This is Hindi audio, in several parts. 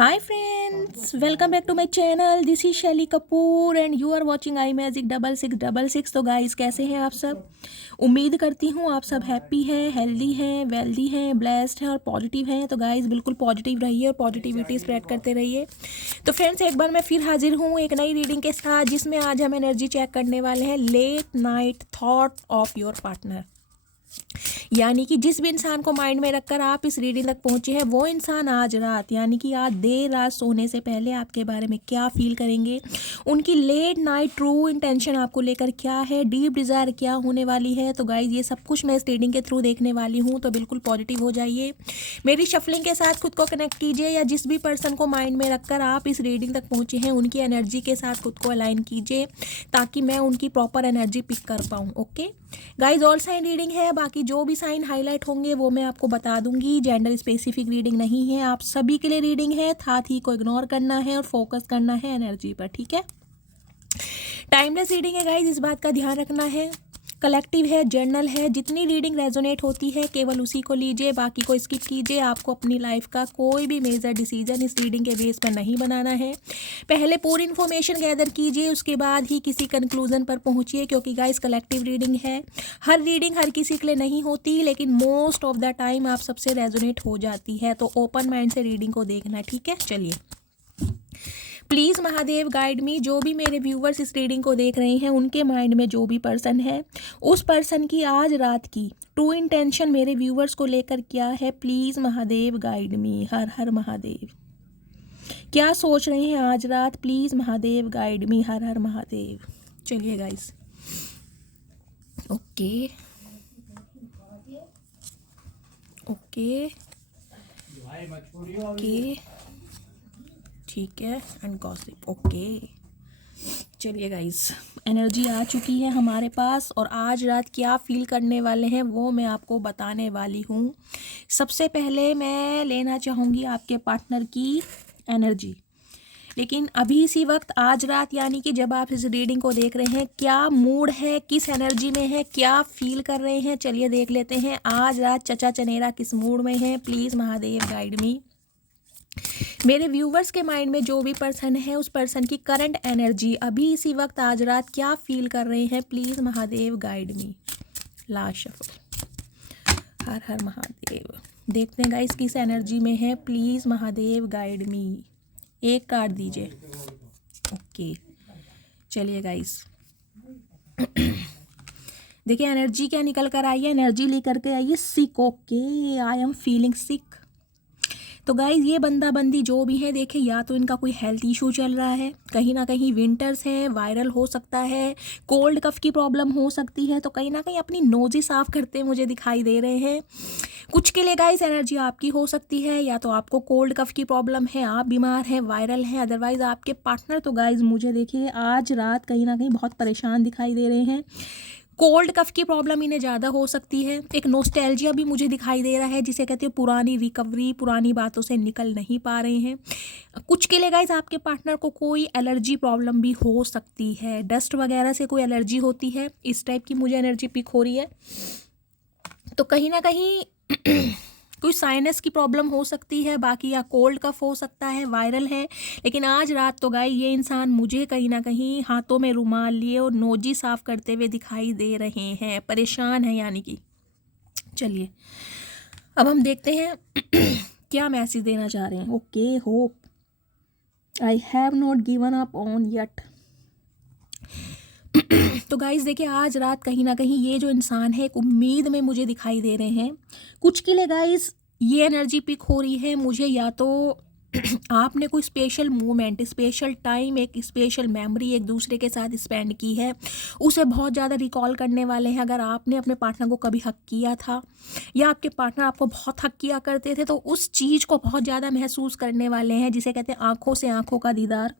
Hi friends, welcome back to my channel. This is Shelly Kapoor and you are watching I magic 6666। तो गाइस कैसे हैं आप सब? उम्मीद करती हूँ आप सब हैप्पी हैं, हेल्दी हैं, वेल्दी हैं, ब्लेस्ड हैं और पॉजिटिव हैं। तो गाइस बिल्कुल पॉजिटिव रहिए और पॉजिटिविटी स्प्रेड करते रहिए। तो फ्रेंड्स एक बार मैं फिर हाजिर हूँ एक नई रीडिंग के साथ, जिसमें आज हम एनर्जी चेक करने वाले हैं late night thought of your partner. यानी कि जिस भी इंसान को माइंड में रखकर आप इस रीडिंग तक पहुंचे हैं, वो इंसान आज रात यानी कि आज देर रात सोने से पहले आपके बारे में क्या फील करेंगे, उनकी लेट नाइट ट्रू इंटेंशन आपको लेकर क्या है, डीप डिज़ायर क्या होने वाली है। तो गाइज ये सब कुछ मैं इस रीडिंग के थ्रू देखने वाली हूँ, तो बिल्कुल पॉजिटिव हो जाइए। मेरी शफलिंग के साथ खुद को कनेक्ट कीजिए, या जिस भी पर्सन को माइंड में रखकर आप इस रीडिंग तक पहुँचे हैं उनकी एनर्जी के साथ खुद को अलाइन कीजिए, ताकि मैं उनकी प्रॉपर एनर्जी पिक कर पाऊँ। Okay guys, all sign reading है, बाकी जो भी साइन हाईलाइट होंगे वो मैं आपको बता दूंगी। जेंडर स्पेसिफिक रीडिंग नहीं है, आप सभी के लिए रीडिंग है। साथ ही को इग्नोर करना है और फोकस करना है एनर्जी पर, ठीक है। टाइमलेस रीडिंग है गाइज, इस बात का ध्यान रखना है। कलेक्टिव है, जर्नल है, जितनी रीडिंग रेजोनेट होती है केवल उसी को लीजिए, बाकी को स्किप कीजिए। आपको अपनी लाइफ का कोई भी मेजर डिसीजन इस रीडिंग के बेस पर नहीं बनाना है। पहले पूरी इन्फॉर्मेशन गैदर कीजिए, उसके बाद ही किसी कंक्लूजन पर पहुंचिए, क्योंकि गाइस कलेक्टिव रीडिंग है। हर रीडिंग हर किसी के लिए नहीं होती, लेकिन मोस्ट ऑफ द टाइम आप सबसे रेजोनेट हो जाती है। तो ओपन माइंड से रीडिंग को देखना, ठीक है। चलिए, प्लीज़ महादेव गाइड मी। जो भी मेरे व्यूवर्स इस रीडिंग को देख रहे हैं, उनके माइंड में जो भी पर्सन है, उस पर्सन की आज रात की ट्रू इंटेंशन मेरे व्यूवर्स को लेकर क्या है, प्लीज़ महादेव गाइड मी। हर हर महादेव। क्या सोच रहे हैं आज रात, प्लीज़ महादेव गाइड मी। हर हर महादेव। चलिए गाइस, ओके ओके ओके, ठीक है। And gossip, okay. चलिए गाइस, एनर्जी आ चुकी है हमारे पास, और आज रात क्या फील करने वाले हैं वो मैं आपको बताने वाली हूँ। सबसे पहले मैं लेना चाहूँगी आपके पार्टनर की एनर्जी, लेकिन अभी इसी वक्त आज रात यानी कि जब आप इस रीडिंग को देख रहे हैं, क्या मूड है, किस एनर्जी में है, क्या फील कर रहे हैं, चलिए देख लेते हैं। आज रात चचा चनेरा किस मूड में है, प्लीज़ महादेव गाइड मी। मेरे व्यूवर्स के माइंड में जो भी पर्सन है, उस पर्सन की करंट एनर्जी अभी इसी वक्त आज रात क्या फील कर रहे हैं, please Mahadev guide me. Last shuffle. हर हर महादेव। देखते हैं गाइस किस एनर्जी में है, प्लीज़ महादेव गाइड मी। एक कार्ड दीजिए। ओके, चलिए गाइस, देखिए एनर्जी क्या निकल कर आई है। एनर्जी लेकर के आइए sick. Okay, I am feeling sick. तो गाइज़ ये बंदा बंदी जो भी है, देखिए या तो इनका कोई हेल्थ इशू चल रहा है, कहीं ना कहीं विंटर्स है, वायरल हो सकता है, कोल्ड कफ की प्रॉब्लम हो सकती है। तो कहीं ना कहीं अपनी नोज़ी साफ़ करते मुझे दिखाई दे रहे हैं। कुछ के लिए गाइस एनर्जी आपकी हो सकती है, या तो आपको कोल्ड कफ की प्रॉब्लम है, आप बीमार हैं, वायरल है। अदरवाइज़ आपके पार्टनर तो गाइस मुझे देखिए आज रात कहीं ना कहीं बहुत परेशान दिखाई दे रहे हैं। कोल्ड कफ की प्रॉब्लम इन्हें ज़्यादा हो सकती है। एक नोस्टैल्जिया भी मुझे दिखाई दे रहा है, जिसे कहते हैं पुरानी रिकवरी, पुरानी बातों से निकल नहीं पा रहे हैं। कुछ के लिए गाइस आपके पार्टनर को कोई एलर्जी प्रॉब्लम भी हो सकती है, डस्ट वगैरह से कोई एलर्जी होती है, इस टाइप की मुझे एनर्जी पिक हो रही है। तो कहीं ना कहीं कोई साइनस की प्रॉब्लम हो सकती है, बाकी या कोल्ड कफ हो सकता है, वायरल है। लेकिन आज रात तो गाय ये इंसान मुझे कहीं ना कहीं हाथों में रुमाल लिए और नोजी साफ करते हुए दिखाई दे रहे हैं, परेशान है यानी कि। चलिए अब हम देखते हैं क्या मैसेज देना चाह रहे हैं। Okay, hope I have not given up on yet. तो गाइस देखिए आज रात कहीं ना कहीं ये जो इंसान है एक उम्मीद में मुझे दिखाई दे रहे हैं। कुछ के लिए गाइस ये एनर्जी पिक हो रही है मुझे, या तो आपने कोई स्पेशल मोमेंट, स्पेशल टाइम, एक स्पेशल मेमोरी एक दूसरे के साथ स्पेंड की है, उसे बहुत ज़्यादा रिकॉल करने वाले हैं। अगर आपने अपने पार्टनर को कभी हक किया था, या आपके पार्टनर आपको बहुत हक किया करते थे, तो उस चीज़ को बहुत ज़्यादा महसूस करने वाले हैं, जिसे कहते हैं आंखों से आंखों का दीदार।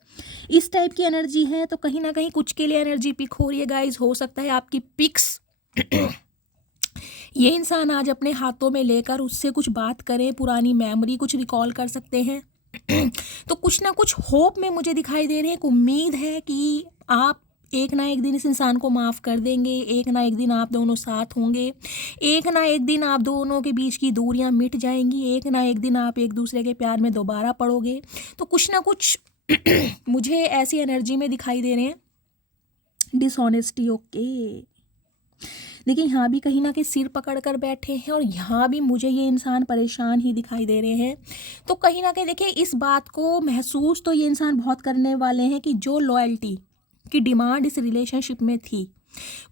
इस टाइप की एनर्जी है। तो कहीं ना कहीं कुछ के लिए एनर्जी पिक हो रही है गाइज। हो सकता है आपकी पिक्स ये इंसान आज अपने हाथों में लेकर उससे कुछ बात करें, पुरानी मेमोरी कुछ रिकॉल कर सकते हैं। तो कुछ ना कुछ होप में मुझे दिखाई दे रहे हैं, एक उम्मीद है कि आप एक ना एक दिन इस इंसान को माफ़ कर देंगे, एक ना एक दिन आप दोनों साथ होंगे, एक ना एक दिन आप दोनों के बीच की दूरियां मिट जाएंगी, एक ना एक दिन आप एक दूसरे के प्यार में दोबारा पड़ोगे। तो कुछ ना कुछ मुझे ऐसी एनर्जी में दिखाई दे रहे हैं। Dishonesty, okay. देखिए यहाँ भी कहीं ना कहीं सिर पकड़ कर बैठे हैं और यहाँ भी मुझे ये इंसान परेशान ही दिखाई दे रहे हैं। तो कहीं ना कहीं देखिए इस बात को महसूस तो ये इंसान बहुत करने वाले हैं कि जो लॉयल्टी की डिमांड इस रिलेशनशिप में थी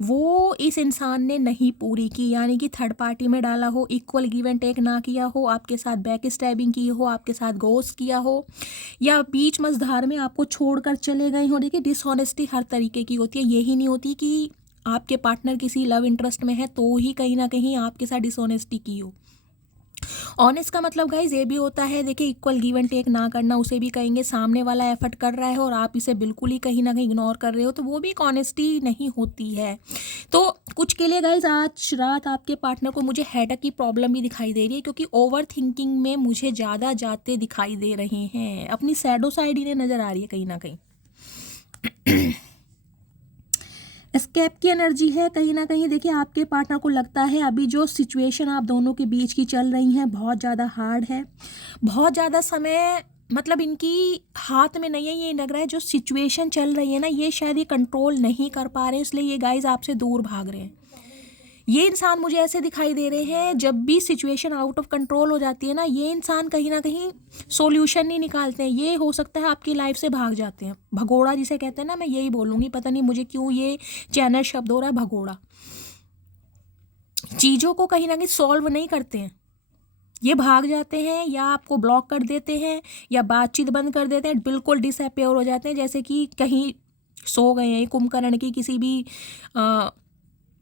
वो इस इंसान ने नहीं पूरी की, यानी कि थर्ड पार्टी में डाला हो, इक्वल गिव एंड टेक ना किया हो, आपके साथ बैक स्टैबिंग की हो, आपके साथ गोस्ट किया हो, या बीच मझधार में आपको छोड़कर चले गए हो। देखिए डिसऑनेस्टी हर तरीके की होती है, यही नहीं होती कि आपके पार्टनर किसी लव इंटरेस्ट में है तो ही कहीं ना कहीं आपके साथ डिसऑनेस्टी की हो। ऑनेस्ट का मतलब गाइज ये भी होता है, देखिए इक्वल गिव एंड टेक ना करना, उसे भी कहेंगे सामने वाला एफर्ट कर रहा है और आप इसे बिल्कुल ही कहीं ना कहीं इग्नोर कर रहे हो, तो वो भी एक ऑनेस्टी नहीं होती है। तो कुछ के लिए गाइज आज रात आपके पार्टनर को मुझे हेडेक की प्रॉब्लम भी दिखाई दे रही है, क्योंकि ओवर थिंकिंग में मुझे ज़्यादा जाते दिखाई दे रहे हैं, अपनी सैडो साइड इन्हें नज़र आ रही है कहीं ना कहीं। एस्केप की एनर्जी है कहीं ना कहीं। देखिए आपके पार्टनर को लगता है अभी जो सिचुएशन आप दोनों के बीच की चल रही हैं बहुत ज़्यादा हार्ड है, बहुत ज़्यादा समय मतलब इनकी हाथ में नहीं है। ये लग रहा है जो सिचुएशन चल रही है ना ये शायद ये कंट्रोल नहीं कर पा रहे, इसलिए ये गाइज आपसे दूर भाग रहे हैं। ये इंसान मुझे ऐसे दिखाई दे रहे हैं, जब भी सिचुएशन आउट ऑफ कंट्रोल हो जाती है ना ये इंसान कहीं ना कहीं सॉल्यूशन नहीं निकालते हैं, ये हो सकता है आपकी लाइफ से भाग जाते हैं। भगोड़ा जिसे कहते हैं ना, मैं यही बोलूँगी, पता नहीं मुझे क्यों ये चैनल शब्द हो रहा है भगोड़ा। चीज़ों को कहीं ना कहीं सॉल्व नहीं करते हैं, ये भाग जाते हैं या आपको ब्लॉक कर देते हैं या बातचीत बंद कर देते हैं, बिल्कुल डिसअपियर हो जाते हैं, जैसे कि कहीं सो गए हैं कुंभकर्ण की किसी भी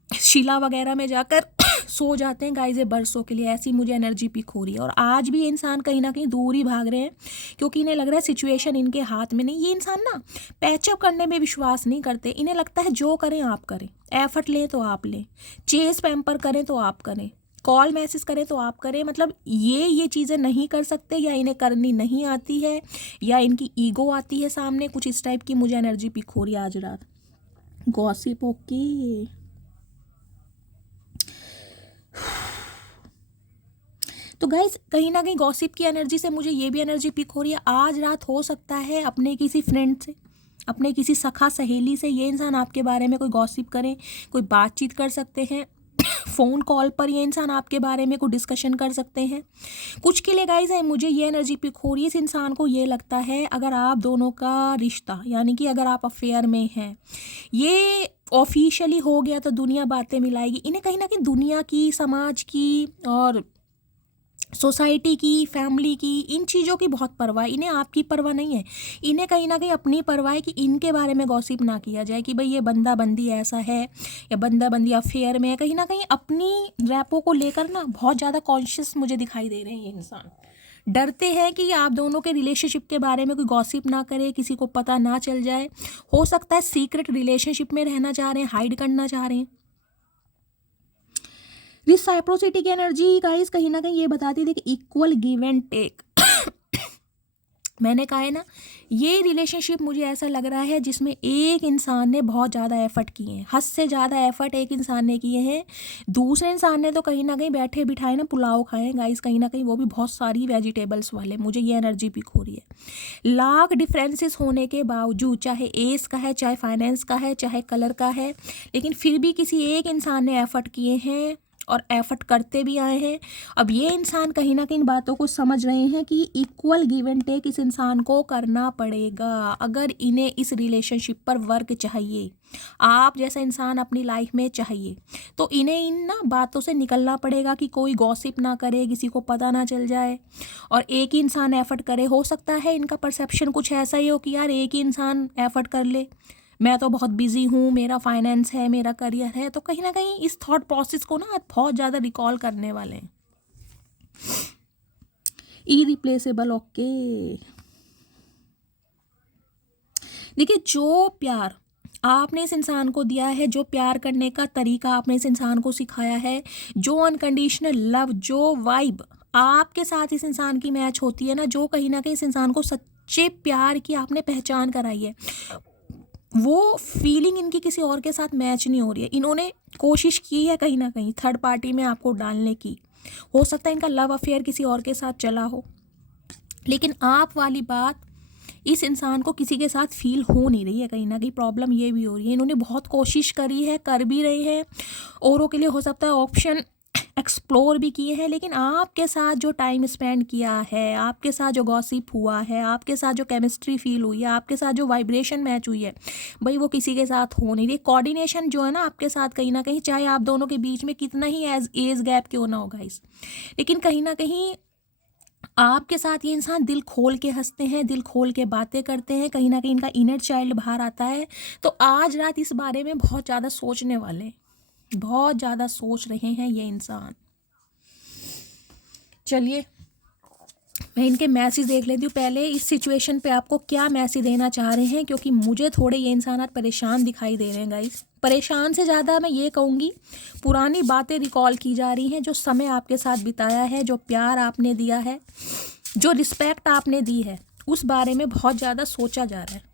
शिला वगैरह में जाकर सो जाते हैं गाइस बरसों के लिए। ऐसी मुझे एनर्जी पिक हो रही है। और आज भी ये इंसान कहीं ना कहीं दूर ही भाग रहे हैं, क्योंकि इन्हें लग रहा है सिचुएशन इनके हाथ में नहीं। ये इंसान ना पैचअप करने में विश्वास नहीं करते, इन्हें लगता है जो करें आप करें, एफर्ट लें तो आप लें, चेस पैम्पर करें तो आप करें, कॉल मैसेज करें तो आप करें, मतलब ये चीज़ें नहीं कर सकते या इन्हें करनी नहीं आती है या इनकी ईगो आती है सामने, कुछ इस टाइप की मुझे एनर्जी पिक हो रही है आज रात। Gossip, okay. तो गाइज कहीं ना कहीं गॉसिप की एनर्जी से मुझे ये भी एनर्जी पिक हो रही है, आज रात हो सकता है अपने किसी फ्रेंड से, अपने किसी सखा सहेली से ये इंसान आपके बारे में कोई गॉसिप करें, कोई बातचीत कर सकते हैं। फ़ोन कॉल पर ये इंसान आपके बारे में कोई डिस्कशन कर सकते हैं। कुछ के लिए गाइज है मुझे ये एनर्जी पिक हो रही है, इस इंसान को ये लगता है अगर आप दोनों का रिश्ता यानी कि अगर आप अफेयर में हैं ये ऑफिशियली हो गया तो दुनिया बातें मिलाएगी। इन्हें कहीं ना कहीं दुनिया की, समाज की और सोसाइटी की, फैमिली की, इन चीज़ों की बहुत परवाह। इन्हें आपकी परवाह नहीं है, इन्हें कहीं ना कहीं अपनी परवाह है कि इनके बारे में गॉसिप ना किया जाए कि भाई ये बंदा बंदी ऐसा है या बंदा बंदी अफेयर में है। कहीं ना कहीं अपनी रैपो को लेकर ना बहुत ज़्यादा कॉन्शियस मुझे दिखाई दे रहे हैं ये इंसान। डरते हैं कि आप दोनों के रिलेशनशिप के बारे में कोई गॉसिप ना करे, किसी को पता ना चल जाए। हो सकता है सीक्रेट रिलेशनशिप में रहना चाह रहे हैं, हाइड करना चाह रहे हैं। रिसाइप्रोसिटी की एनर्जी गाइस कहीं ना कहीं ये बताती है, देखिए इक्वल गिव एंड टेक। मैंने कहा है ना ये रिलेशनशिप मुझे ऐसा लग रहा है जिसमें एक इंसान ने बहुत ज़्यादा एफर्ट किए हैं, हद से ज़्यादा एफर्ट एक इंसान ने किए हैं। दूसरे इंसान ने तो कहीं ना कहीं बैठे बिठाए ना पुलाव खाए हैं गाइस, कहीं ना कहीं वो भी बहुत सारी वेजिटेबल्स वाले। मुझे ये एनर्जी पिक हो रही है। लाख डिफरेंसेस होने के बावजूद, चाहे एज का है, चाहे फाइनेंस का है, चाहे कलर का है, लेकिन फिर भी किसी एक इंसान ने एफर्ट किए हैं और एफर्ट करते भी आए हैं। अब ये इंसान कहीं ना कहीं बातों को समझ रहे हैं कि इक्वल गिव एंड टेक इस इंसान को करना पड़ेगा अगर इन्हें इस रिलेशनशिप पर वर्क चाहिए, आप जैसा इंसान अपनी लाइफ में चाहिए, तो इन्हें इन ना बातों से निकलना पड़ेगा कि कोई गॉसिप ना करे, किसी को पता ना चल जाए और एक ही इंसान एफर्ट करे। हो सकता है इनका परसेप्शन कुछ ऐसा ही हो कि यार एक ही इंसान एफर्ट कर ले, मैं तो बहुत बिजी हूँ, मेरा फाइनेंस है, मेरा करियर है, तो कहीं ना कहीं इस थॉट प्रोसेस को ना बहुत ज़्यादा रिकॉल करने वाले हैं। Irreplaceable, okay. देखिए जो प्यार आपने इस इंसान को दिया है, जो प्यार करने का तरीका आपने इस इंसान को सिखाया है, जो अनकंडीशनल लव, जो वाइब आपके साथ इस इंसान की मैच होती है ना, जो कहीं ना कहीं इस इंसान को सच्चे प्यार की आपने पहचान कराई है, वो फीलिंग इनकी किसी और के साथ मैच नहीं हो रही है। इन्होंने कोशिश की है कहीं ना कहीं थर्ड पार्टी में आपको डालने की, हो सकता है इनका लव अफेयर किसी और के साथ चला हो, लेकिन आप वाली बात इस इंसान को किसी के साथ फील हो नहीं रही है। कहीं ना कहीं प्रॉब्लम ये भी हो रही है, इन्होंने बहुत कोशिश करी है, कर भी रहे हैं, औरों के लिए हो सकता है ऑप्शन एक्सप्लोर भी किए हैं, लेकिन आपके साथ जो टाइम स्पेंड किया है, आपके साथ जो गॉसिप हुआ है, आपके साथ जो केमिस्ट्री फील हुई है, आपके साथ जो वाइब्रेशन मैच हुई है, भाई वो किसी के साथ हो नहीं रही। कोऑर्डिनेशन जो है ना आपके साथ कहीं ना कहीं, चाहे आप दोनों के बीच में कितना ही एज गैप क्यों ना होगा इस, लेकिन कहीं ना कहीं आपके साथ ये इंसान दिल खोल के हंसते हैं, दिल खोल के बातें करते हैं, कहीं ना कहीं इनका इनर चाइल्ड बाहर आता है। तो आज रात इस बारे में बहुत ज़्यादा सोचने वाले हैं, बहुत ज़्यादा सोच रहे हैं ये इंसान। चलिए मैं इनके मैसेज देख लेती हूँ पहले, इस सिचुएशन पे आपको क्या मैसेज देना चाह रहे हैं, क्योंकि मुझे थोड़े ये इंसान आज परेशान दिखाई दे रहे हैं गाइस। परेशान से ज़्यादा मैं ये कहूँगी पुरानी बातें रिकॉल की जा रही हैं, जो समय आपके साथ बिताया है, जो प्यार आपने दिया है, जो रिस्पेक्ट आपने दी है, उस बारे में बहुत ज़्यादा सोचा जा रहा है।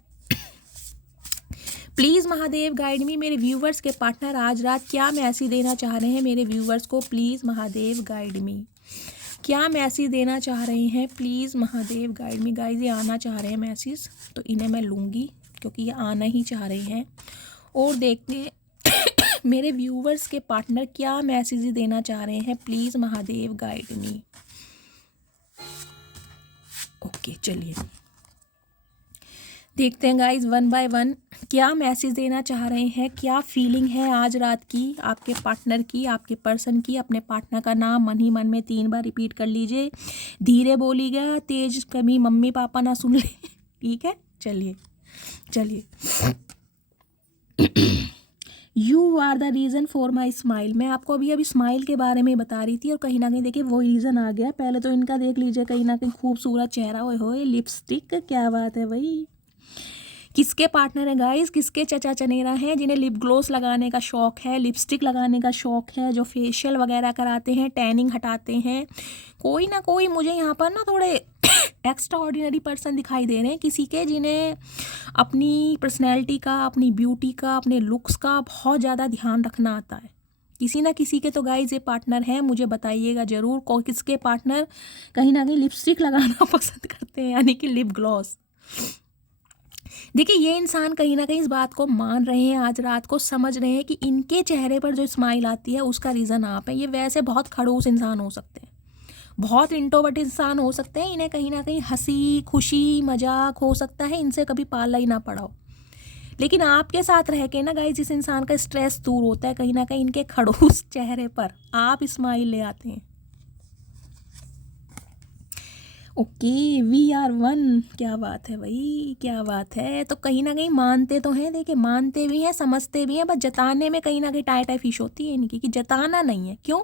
प्लीज़ महादेव गाइड मी, मेरे व्यूवर्स के पार्टनर आज रात क्या मैसेज देना चाह रहे हैं मेरे व्यूवर्स को, प्लीज़ महादेव गाइड मी, क्या मैसेज देना चाह रहे हैं, please Mahadev guide me. Guys ये आना चाह रहे हैं मैसेज, तो इन्हें मैं लूँगी क्योंकि ये आना ही चाह रहे हैं। और देखते हैं मेरे व्यूवर्स के पार्टनर क्या मैसेज देना चाह रहे हैं, please Mahadev guide me. Okay चलिए देखते हैं गाइस वन बाय वन क्या मैसेज देना चाह रहे हैं, क्या फीलिंग है आज रात की आपके पार्टनर की, आपके पर्सन की। अपने पार्टनर का नाम मन ही मन में 3 बार रिपीट कर लीजिए, धीरे बोलिएगा, तेज कभी मम्मी पापा ना सुन ले, ठीक है। चलिए चलिए you are the reason for my smile. मैं आपको अभी स्माइल के बारे में बता रही थी और कहीं ना कहीं देखिए वो रीज़न आ गया। पहले तो इनका देख लीजिए, कहीं ना कहीं खूबसूरत चेहरा, ओए होए लिपस्टिक, क्या बात है भाई। किसके पार्टनर है गाइस, किसके चचा चनेरा हैं जिन्हें लिप ग्लोस लगाने का शौक है, लिपस्टिक लगाने का शौक है, जो फेशियल वगैरह कराते हैं, टैनिंग हटाते हैं। कोई ना कोई मुझे यहाँ पर ना थोड़े एक्स्ट्रा ऑर्डिनरी पर्सन दिखाई दे रहे हैं, किसी के जिन्हें अपनी पर्सनैलिटी का, अपनी ब्यूटी का, अपने लुक्स का बहुत ज़्यादा ध्यान रखना आता है। किसी ना किसी के तो गाइस ये पार्टनर हैं, मुझे बताइएगा ज़रूर किसके पार्टनर कहीं ना कहीं लिपस्टिक लगाना पसंद करते हैं, यानी कि लिप ग्लॉस। देखिए ये इंसान कहीं ना कहीं इस बात को मान रहे हैं, आज रात को समझ रहे हैं कि इनके चेहरे पर जो स्माइल आती है उसका रीज़न आप है। ये वैसे बहुत खड़ूस इंसान हो सकते हैं, बहुत इंट्रोवर्ट इंसान हो सकते हैं, इन्हें कहीं ना कहीं हंसी खुशी मजाक हो सकता है, इनसे कभी पाला ही ना पड़ा हो, लेकिन आपके साथ रह के ना गाइस इस इंसान का स्ट्रेस दूर होता है। कहीं ना कहीं इनके खड़ूस चेहरे पर आप स्माइल ले आते हैं। ओके वी आर वन, क्या बात है भाई, क्या बात है। तो कहीं ना कहीं मानते तो हैं, देखिए मानते भी हैं, समझते भी हैं, बस जताने में कहीं ना कहीं टाई टाई फिश होती है इनकी, कि जताना नहीं है। क्यों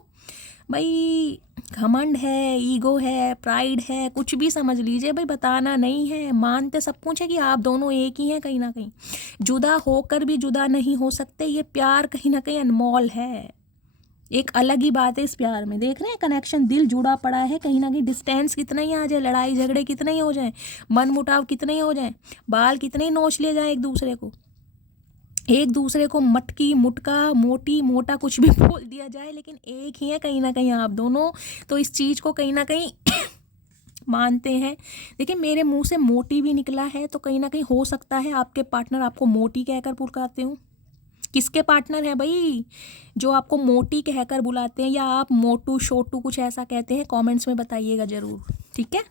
भाई, घमंड है, ईगो है, प्राइड है, कुछ भी समझ लीजिए भाई, बताना नहीं है। मानते सब कुछ है कि आप दोनों एक ही हैं, कहीं ना कहीं जुदा होकर भी जुदा नहीं हो सकते। ये प्यार कहीं ना कहीं अनमोल है, एक अलग ही बात है इस प्यार में। देख रहे हैं कनेक्शन, दिल जुड़ा पड़ा है। कहीं ना कहीं डिस्टेंस कितना ही आ जाए, लड़ाई झगड़े कितने ही हो जाए, मन मुटाव कितने ही हो जाए, बाल कितने ही नोच लिए जाए एक दूसरे को मटकी मुटका मोटी मोटा कुछ भी बोल दिया जाए, लेकिन एक ही है कहीं ना कहीं आप दोनों। तो इस चीज़ को कहीं ना कहीं मानते हैं। देखिए मेरे मुंह से मोटी भी निकला है, तो कहीं ना कहीं हो सकता है आपके पार्टनर आपको मोटी कहकर पुकारते हूँ। किसके पार्टनर है भाई जो आपको मोटी कहकर बुलाते हैं, या आप मोटू शोटू कुछ ऐसा कहते हैं, कमेंट्स में बताइएगा ज़रूर, ठीक है।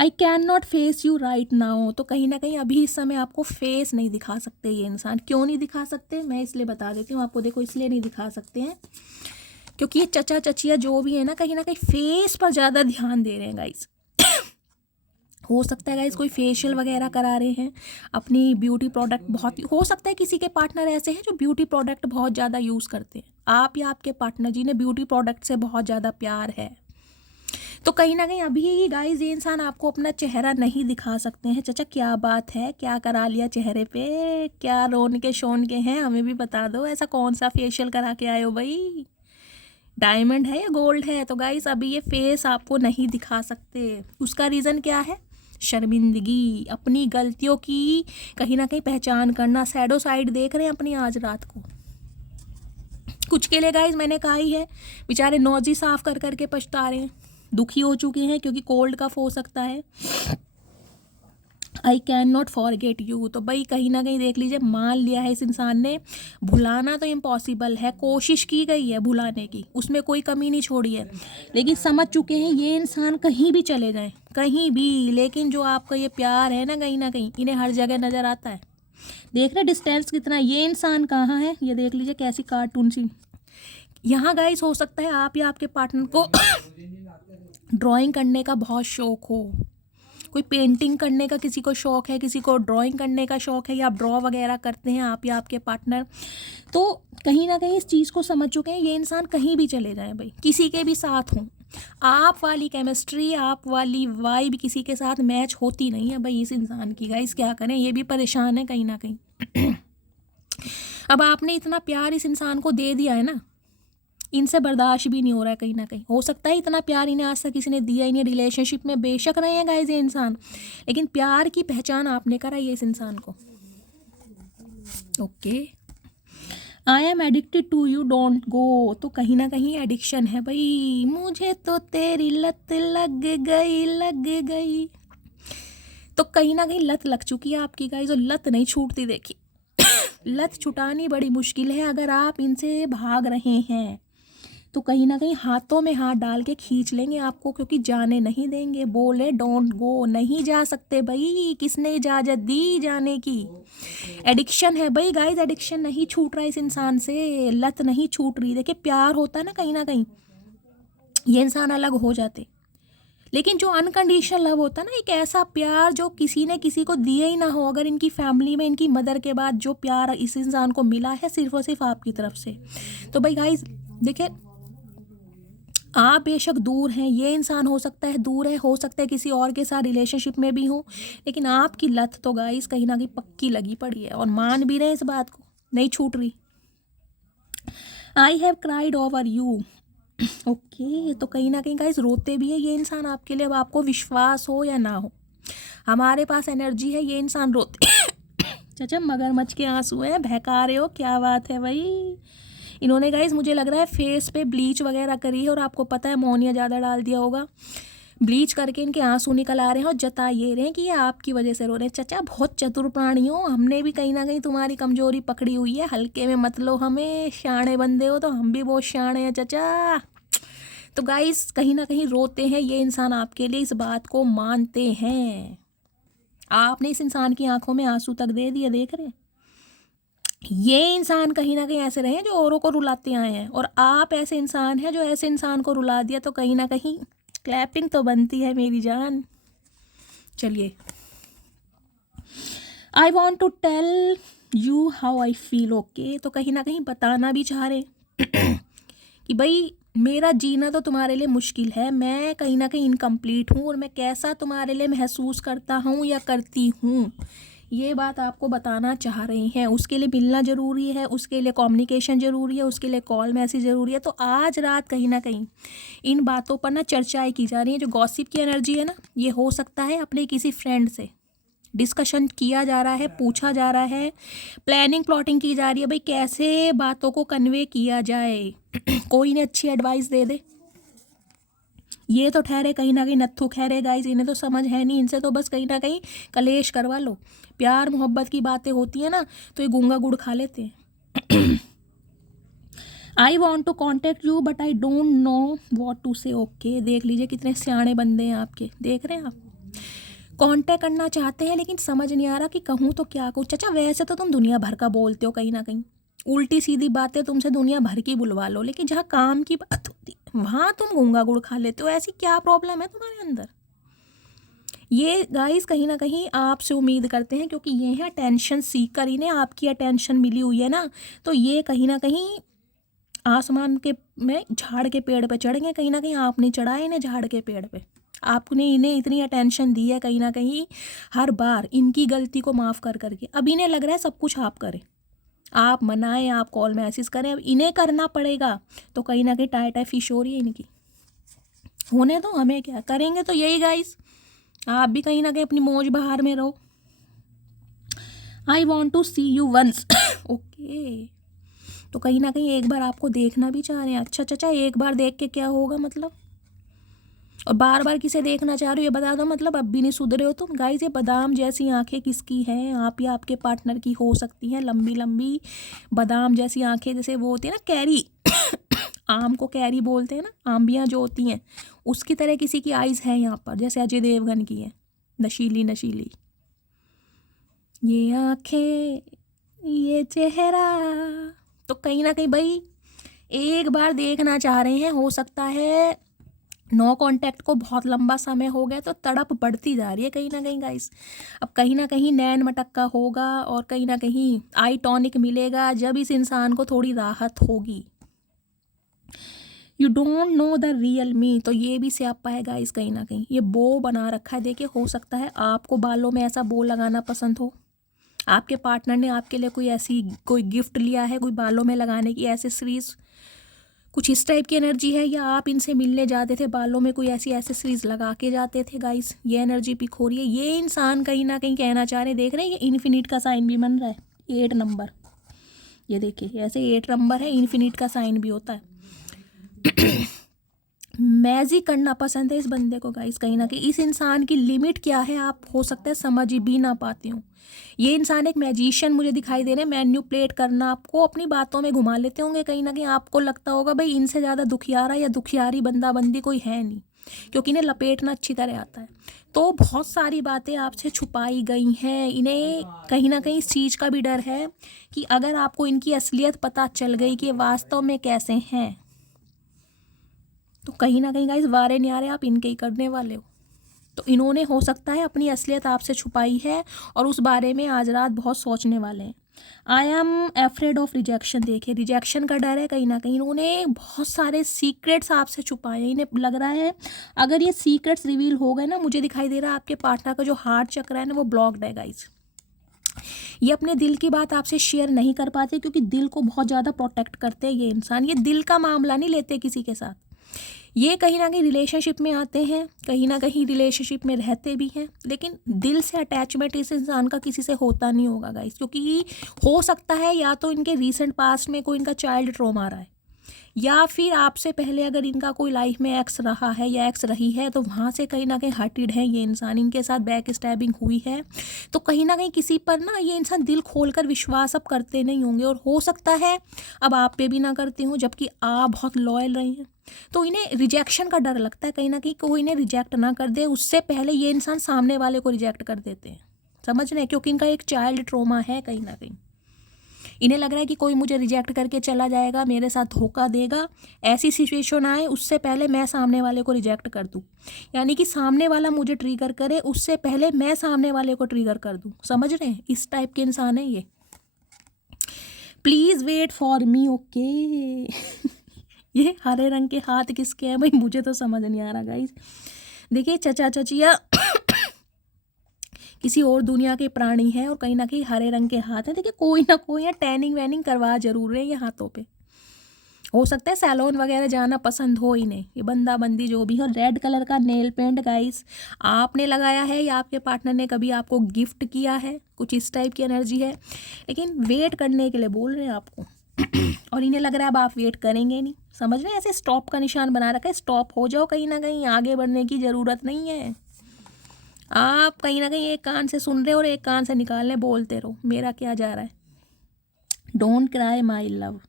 I can not face you right now, तो कहीं ना कहीं अभी इस समय आपको फेस नहीं दिखा सकते ये इंसान। क्यों नहीं दिखा सकते, मैं इसलिए बता देती हूँ आपको। देखो इसलिए नहीं दिखा सकते हैं क्योंकि ये चचा चचिया जो भी है ना कहीं फेस पर ज़्यादा ध्यान दे रहे हैं गाइस। हो सकता है गाइस कोई फेशियल वगैरह करा रहे हैं, अपनी ब्यूटी प्रोडक्ट बहुत, हो सकता है किसी के पार्टनर ऐसे हैं जो ब्यूटी प्रोडक्ट बहुत ज़्यादा यूज़ करते हैं, आप या आपके पार्टनर जिन्हें ब्यूटी प्रोडक्ट से बहुत ज़्यादा प्यार है। तो कहीं ना कहीं अभी गाइस ये इंसान आपको अपना चेहरा नहीं दिखा सकते हैं। चचा क्या बात है, क्या करा लिया चेहरे पे, क्या रोन के शोन के हैं, हमें भी बता दो, ऐसा कौन सा फेशियल करा के आए हो भाई, डायमंड है या गोल्ड है। तो गाइस अभी ये फेस आपको नहीं दिखा सकते, उसका रीज़न क्या है, शर्मिंदगी, अपनी गलतियों की कहीं ना कहीं पहचान करना, सैडो साइड देख रहे हैं अपनी आज रात को। कुछ के लिए गाइज मैंने कहा ही है, बेचारे नोजी साफ कर करके पछता रहे हैं, दुखी हो चुके हैं क्योंकि कोल्ड कफ हो सकता है। I can not forget you, तो भाई कहीं ना कहीं देख लीजिए, मान लिया है इस इंसान ने, भुलाना तो इम्पॉसिबल है, कोशिश की गई है भुलाने की, उसमें कोई कमी नहीं छोड़ी है, लेकिन समझ चुके हैं ये इंसान कहीं भी चले जाए, कहीं भी, लेकिन जो आपका ये प्यार है ना कहीं इन्हें हर जगह नज़र आता है। देख रहे डिस्टेंस कितना, ये इंसान कहाँ है, ये देख लीजिए कैसी कार्टून सी। यहाँ गाइस हो सकता है आप या आपके पार्टनर को ड्राइंग करने का बहुत शौक हो, कोई पेंटिंग करने का किसी को शौक है, किसी को ड्राइंग करने का शौक है, या आप ड्रॉ वगैरह करते हैं आप या आपके पार्टनर, तो कहीं ना कहीं इस चीज़ को समझ चुके हैं ये इंसान कहीं भी चले जाए भाई, किसी के भी साथ हों, आप वाली केमिस्ट्री, आप वाली वाइब किसी के साथ मैच होती नहीं है भाई इस इंसान की। गाइस क्या करें, ये भी परेशान है कहीं ना कहीं। अब आपने इतना प्यार इस इंसान को दे दिया है ना, इनसे बर्दाश्त भी नहीं हो रहा है कहीं ना कहीं। हो सकता है इतना प्यार इन्हें आज तक किसी ने दिया ही नहीं, रिलेशनशिप में बेशक रहे हैं गाइस ये इंसान, लेकिन प्यार की पहचान आपने कराई है इस इंसान को। Okay, I am addicted to you don't go, तो कहीं ना कहीं एडिक्शन है भाई, मुझे तो तेरी लत लग गई, तो कहीं ना कहीं लत लग चुकी है आपकी गाइस, और लत नहीं छूटती। देखिए लत छुटानी बड़ी मुश्किल है, अगर आप इनसे भाग रहे हैं तो कहीं ना कहीं हाथों में हाथ डाल के खींच लेंगे आपको, क्योंकि जाने नहीं देंगे। बोले डोंट गो, नहीं जा सकते भाई, किसने इजाज़त दी जाने की। एडिक्शन है भाई गाइस, एडिक्शन नहीं छूट रहा इस इंसान से, लत नहीं छूट रही। देखिए प्यार होता है ना कहीं ये इंसान अलग हो जाते, लेकिन जो अनकंडीशनल लव होता है ना, एक ऐसा प्यार जो किसी ने किसी को दिया ही ना हो, अगर इनकी फैमिली में इनकी मदर के बाद जो प्यार इस इंसान को मिला है सिर्फ और सिर्फ आपकी तरफ से, तो भाई गाइस देखिए, आप बेशक दूर हैं, ये इंसान हो सकता है दूर है, हो सकता है किसी और के साथ रिलेशनशिप में भी हो, लेकिन आपकी लत तो गाइस कहीं ना कहीं पक्की लगी पड़ी है, और मान भी रहे हैं इस बात को, नहीं छूट रही। I have cried over you, okay, तो कहीं ना कहीं गाइस रोते भी है ये इंसान आपके लिए, अब आपको विश्वास हो या ना हो, हमारे पास एनर्जी है, ये इंसान रोते चाचा मगरमच्छ के आंसू हैं, बहका रहे हो, क्या बात है भाई। इन्होंने गाइस मुझे लग रहा है फेस पे ब्लीच वगैरह करी है, और आपको पता है अमोनिया ज़्यादा डाल दिया होगा, ब्लीच करके इनके आंसू निकल आ रहे हैं, और जता ये रहे हैं कि ये आपकी वजह से रो रहे हैं। चचा बहुत चतुर प्राणी हो, हमने भी कहीं ना कहीं तुम्हारी कमजोरी पकड़ी हुई है, हल्के में मत लो हमें, शाणे बंदे हो तो हम भी बहुत शाणे हैं चचा। तो गाइस कहीं ना कहीं रोते हैं ये इंसान आपके लिए, इस बात को मानते हैं। आपने इस इंसान की आंखों में आंसू तक दे दिए, देख रहे हैं। ये इंसान कहीं ना कहीं ऐसे रहे हैं जो औरों को रुलाते आए हैं, और आप ऐसे इंसान हैं जो ऐसे इंसान को रुला दिया, तो कहीं ना कहीं क्लैपिंग तो बनती है मेरी जान। चलिए, I want to tell you how I feel, okay, तो कहीं ना कहीं बताना भी चाह रहे कि भाई मेरा जीना तो तुम्हारे लिए मुश्किल है, मैं कहीं ना कहीं इनकम्प्लीट हूँ, और मैं कैसा तुम्हारे लिए महसूस करता हूँ या करती हूँ, ये बात आपको बताना चाह रहे हैं। उसके लिए मिलना ज़रूरी है, उसके लिए कम्युनिकेशन ज़रूरी है, उसके लिए कॉल मैसेज ज़रूरी है। तो आज रात कहीं ना कहीं इन बातों पर ना चर्चाएं की जा रही हैं। जो गॉसिप की एनर्जी है ना, ये हो सकता है अपने किसी फ्रेंड से डिस्कशन किया जा रहा है, पूछा जा रहा है, प्लानिंग प्लॉटिंग की जा रही है भाई, कैसे बातों को कन्वे किया जाए। कोई ने अच्छी एडवाइस दे दे। ये तो ठहरे कहीं ना कहीं नत्थु खैरे गाइस, इन्हें तो समझ है नहीं, इनसे तो बस कहीं ना कहीं कलेश करवा लो। प्यार मोहब्बत की बातें होती है ना, तो ये गूंगा गुड़ खा लेते हैं। I want to contact you but I don't know what to say, okay, देख लीजिए कितने सियाणे बंदे हैं आपके, देख रहे हैं आप, कांटेक्ट करना चाहते हैं लेकिन समझ नहीं आ रहा कि कहूँ तो क्या कहूँ। चाचा वैसे तो तुम दुनिया भर का बोलते हो, कहीं ना कहीं उल्टी सीधी बातें तुमसे दुनिया भर की बुलवा लो, लेकिन जहाँ काम की बात होती है वहाँ तुम गूंगा गुड़ खा लेते हो। ऐसी क्या प्रॉब्लम है तुम्हारे अंदर? ये गाइस कहीं ना कहीं आपसे उम्मीद करते हैं, क्योंकि ये हैं अटेंशन सीकर, इन्हें आपकी अटेंशन मिली हुई है ना, तो ये कहीं ना कहीं आसमान के में झाड़ के पेड़ पे चढ़ गए, कहीं ना कहीं आपने चढ़ाया इन्हें झाड़ के पेड़ पे, आपने इन्हें इतनी अटेंशन दी है कहीं ना कहीं हर बार इनकी गलती को माफ़ कर करके। अब इन्हें लग रहा है सब कुछ आप करें, आप मनाएं, आप कॉल मैसेज करें, अब इन्हें करना पड़ेगा, तो कहीं ना कहीं टाई टाई फिश हो रही है इनकी। होने दो, हमें क्या, करेंगे तो यही गाइस, आप भी कहीं ना कहीं अपनी मौज बहार में रहो। I want to see you once. Okay, तो कहीं ना कहीं एक बार आपको देखना भी चाह रहे हैं। अच्छा अच्छा, एक बार देख के क्या होगा मतलब, और बार बार किसे देखना चाह रहे हो ये बता दो, मतलब अब भी नहीं सुधरे हो तुम। गाइस, ये बादाम जैसी आंखें किसकी हैं? आप या आपके पार्टनर की हो सकती हैं। लंबी लंबी बादाम जैसी आंखें, जैसे वो होती है ना कैरी, आम को कैरी बोलते हैं ना, आंबियाँ जो होती हैं, उसकी तरह किसी की आइज़ है यहाँ पर, जैसे अजय देवगन की है, नशीली नशीली। ये आंखें, ये चेहरा, तो कहीं ना कहीं भाई एक बार देखना चाह रहे हैं। हो सकता है नो कांटेक्ट को बहुत लंबा समय हो गया, तो तड़प बढ़ती जा रही है कहीं ना कहीं गाइस। अब कहीं ना कहीं नैन मटक्का होगा और कहीं ना कहीं आई टॉनिक मिलेगा, जब इस इंसान को थोड़ी राहत होगी। You don't know the real me, तो ये भी स्यापा है गाइस। कहीं ना कहीं ये बो बना रखा है, देखिए हो सकता है आपको बालों में ऐसा बो लगाना पसंद हो, आपके पार्टनर ने आपके लिए कोई गिफ्ट लिया है, कोई बालों में लगाने की एसेसरीज, कुछ इस टाइप की एनर्जी है, या आप इनसे मिलने जाते थे बालों में कोई ऐसी एसेसरीज लगा के जाते थे गाइस। ये एनर्जी पिक हो रही है। ये इंसान कहीं ना कहीं कहना चाह रहे हैं, देख रहे हैं ये इन्फिनिट का साइन भी बन रहा है, 8 नंबर, ये देखिए ऐसे 8 नंबर है, इन्फिनिट का साइन भी होता है। मैजिक करना पसंद है इस बंदे को गाइस। कहीं ना कहीं इस इंसान की लिमिट क्या है आप हो सकता है समझ भी ना पाते हो। ये इंसान एक मैजिशियन मुझे दिखाई दे रहे हैं, मैन्युपुलेट करना, आपको अपनी बातों में घुमा लेते होंगे। कहीं ना कहीं आपको लगता होगा भाई इनसे ज़्यादा दुखियारा या दुखियारी बंदा बंदी कोई है नहीं, क्योंकि इन्हें लपेटना अच्छी तरह आता है। तो बहुत सारी बातें आपसे छुपाई गई हैं। इन्हें कहीं ना कहीं इस चीज़ का भी डर है कि अगर आपको इनकी असलियत पता चल गई कि ये वास्तव में कैसे हैं, तो कहीं ना कहीं गाइस वारे न्यारे आप इनके ही करने वाले हो। तो इन्होंने हो सकता है अपनी असलियत आपसे छुपाई है और उस बारे में आज रात बहुत सोचने वाले हैं। I am afraid of rejection, देखिए रिजेक्शन का डर है। कहीं ना कहीं इन्होंने बहुत सारे सीक्रेट्स आपसे छुपाए हैं। इन्हें लग रहा है अगर ये सीक्रेट्स रिवील हो गए ना, मुझे दिखाई दे रहा है आपके पार्टनर का जो हार्ट चक्र है ना वो ब्लॉक्ड है गाइस। ये अपने दिल की बात आपसे शेयर नहीं कर पाते, क्योंकि दिल को बहुत ज़्यादा प्रोटेक्ट करते हैं ये इंसान। ये दिल का मामला नहीं लेते किसी के साथ। ये कहीं ना कहीं रिलेशनशिप में आते हैं, कहीं ना कहीं रिलेशनशिप में रहते भी हैं, लेकिन दिल से अटैचमेंट इस इंसान का किसी से होता नहीं होगा गाइस। क्योंकि हो सकता है या तो इनके रीसेंट पास्ट में कोई इनका चाइल्ड ट्रॉमा रहा है, या फिर आपसे पहले अगर इनका कोई लाइफ में एक्स रहा है या एक्स रही है, तो वहाँ से कहीं ना कहीं हर्टेड है ये इंसान, इनके साथ बैक स्टैबिंग हुई है। तो कहीं ना कहीं किसी पर ना ये इंसान दिल खोलकर विश्वास अब करते नहीं होंगे, और हो सकता है अब आप पे भी ना करती हूँ, जबकि आप बहुत लॉयल रही हैं। तो इन्हें रिजेक्शन का डर लगता है कहीं ना कहीं, कोई इन्हें रिजेक्ट ना कर दे, उससे पहले ये इंसान सामने वाले को रिजेक्ट कर देते हैं, समझ रहे हैं? क्योंकि इनका एक चाइल्ड ट्रॉमा है कहीं ना कहीं। इन्हें लग रहा है कि कोई मुझे रिजेक्ट करके चला जाएगा, मेरे साथ धोखा देगा, ऐसी सिचुएशन आए उससे पहले मैं सामने वाले को रिजेक्ट कर दूं, यानी कि सामने वाला मुझे ट्रिगर करे उससे पहले मैं सामने वाले को ट्रिगर कर दूं। समझ रहे हैं? इस टाइप के इंसान है ये। Please wait for me, okay. ये हरे रंग के हाथ किसके हैं भाई, मुझे तो समझ नहीं आ रहा गाइस। देखिए चचा चचिया किसी और दुनिया के प्राणी हैं, और कहीं ना कहीं हरे रंग के हाथ हैं। देखिए कोई ना कोई है टैनिंग वैनिंग करवा जरूर रहे हैं ये हाथों पे। हो सकता है सैलून वगैरह जाना पसंद हो इन्हें, ये बंदा बंदी जो भी हो। रेड कलर का नेल पेंट गाइस आपने लगाया है या आपके पार्टनर ने कभी आपको गिफ्ट किया है, कुछ इस टाइप की एनर्जी है, लेकिन वेट करने के लिए बोल रहे हैं आपको। और इन्हें लग रहा है अब आप वेट करेंगे नहीं, समझ रहे हैं? ऐसे स्टॉप का निशान बना रखा है, स्टॉप हो जाओ, कहीं ना कहीं आगे बढ़ने की ज़रूरत नहीं है। आप कहीं ना कहीं एक कान से सुन रहे हो और एक कान से निकाल रहे, बोलते रहो मेरा क्या जा रहा है। Don't cry my love.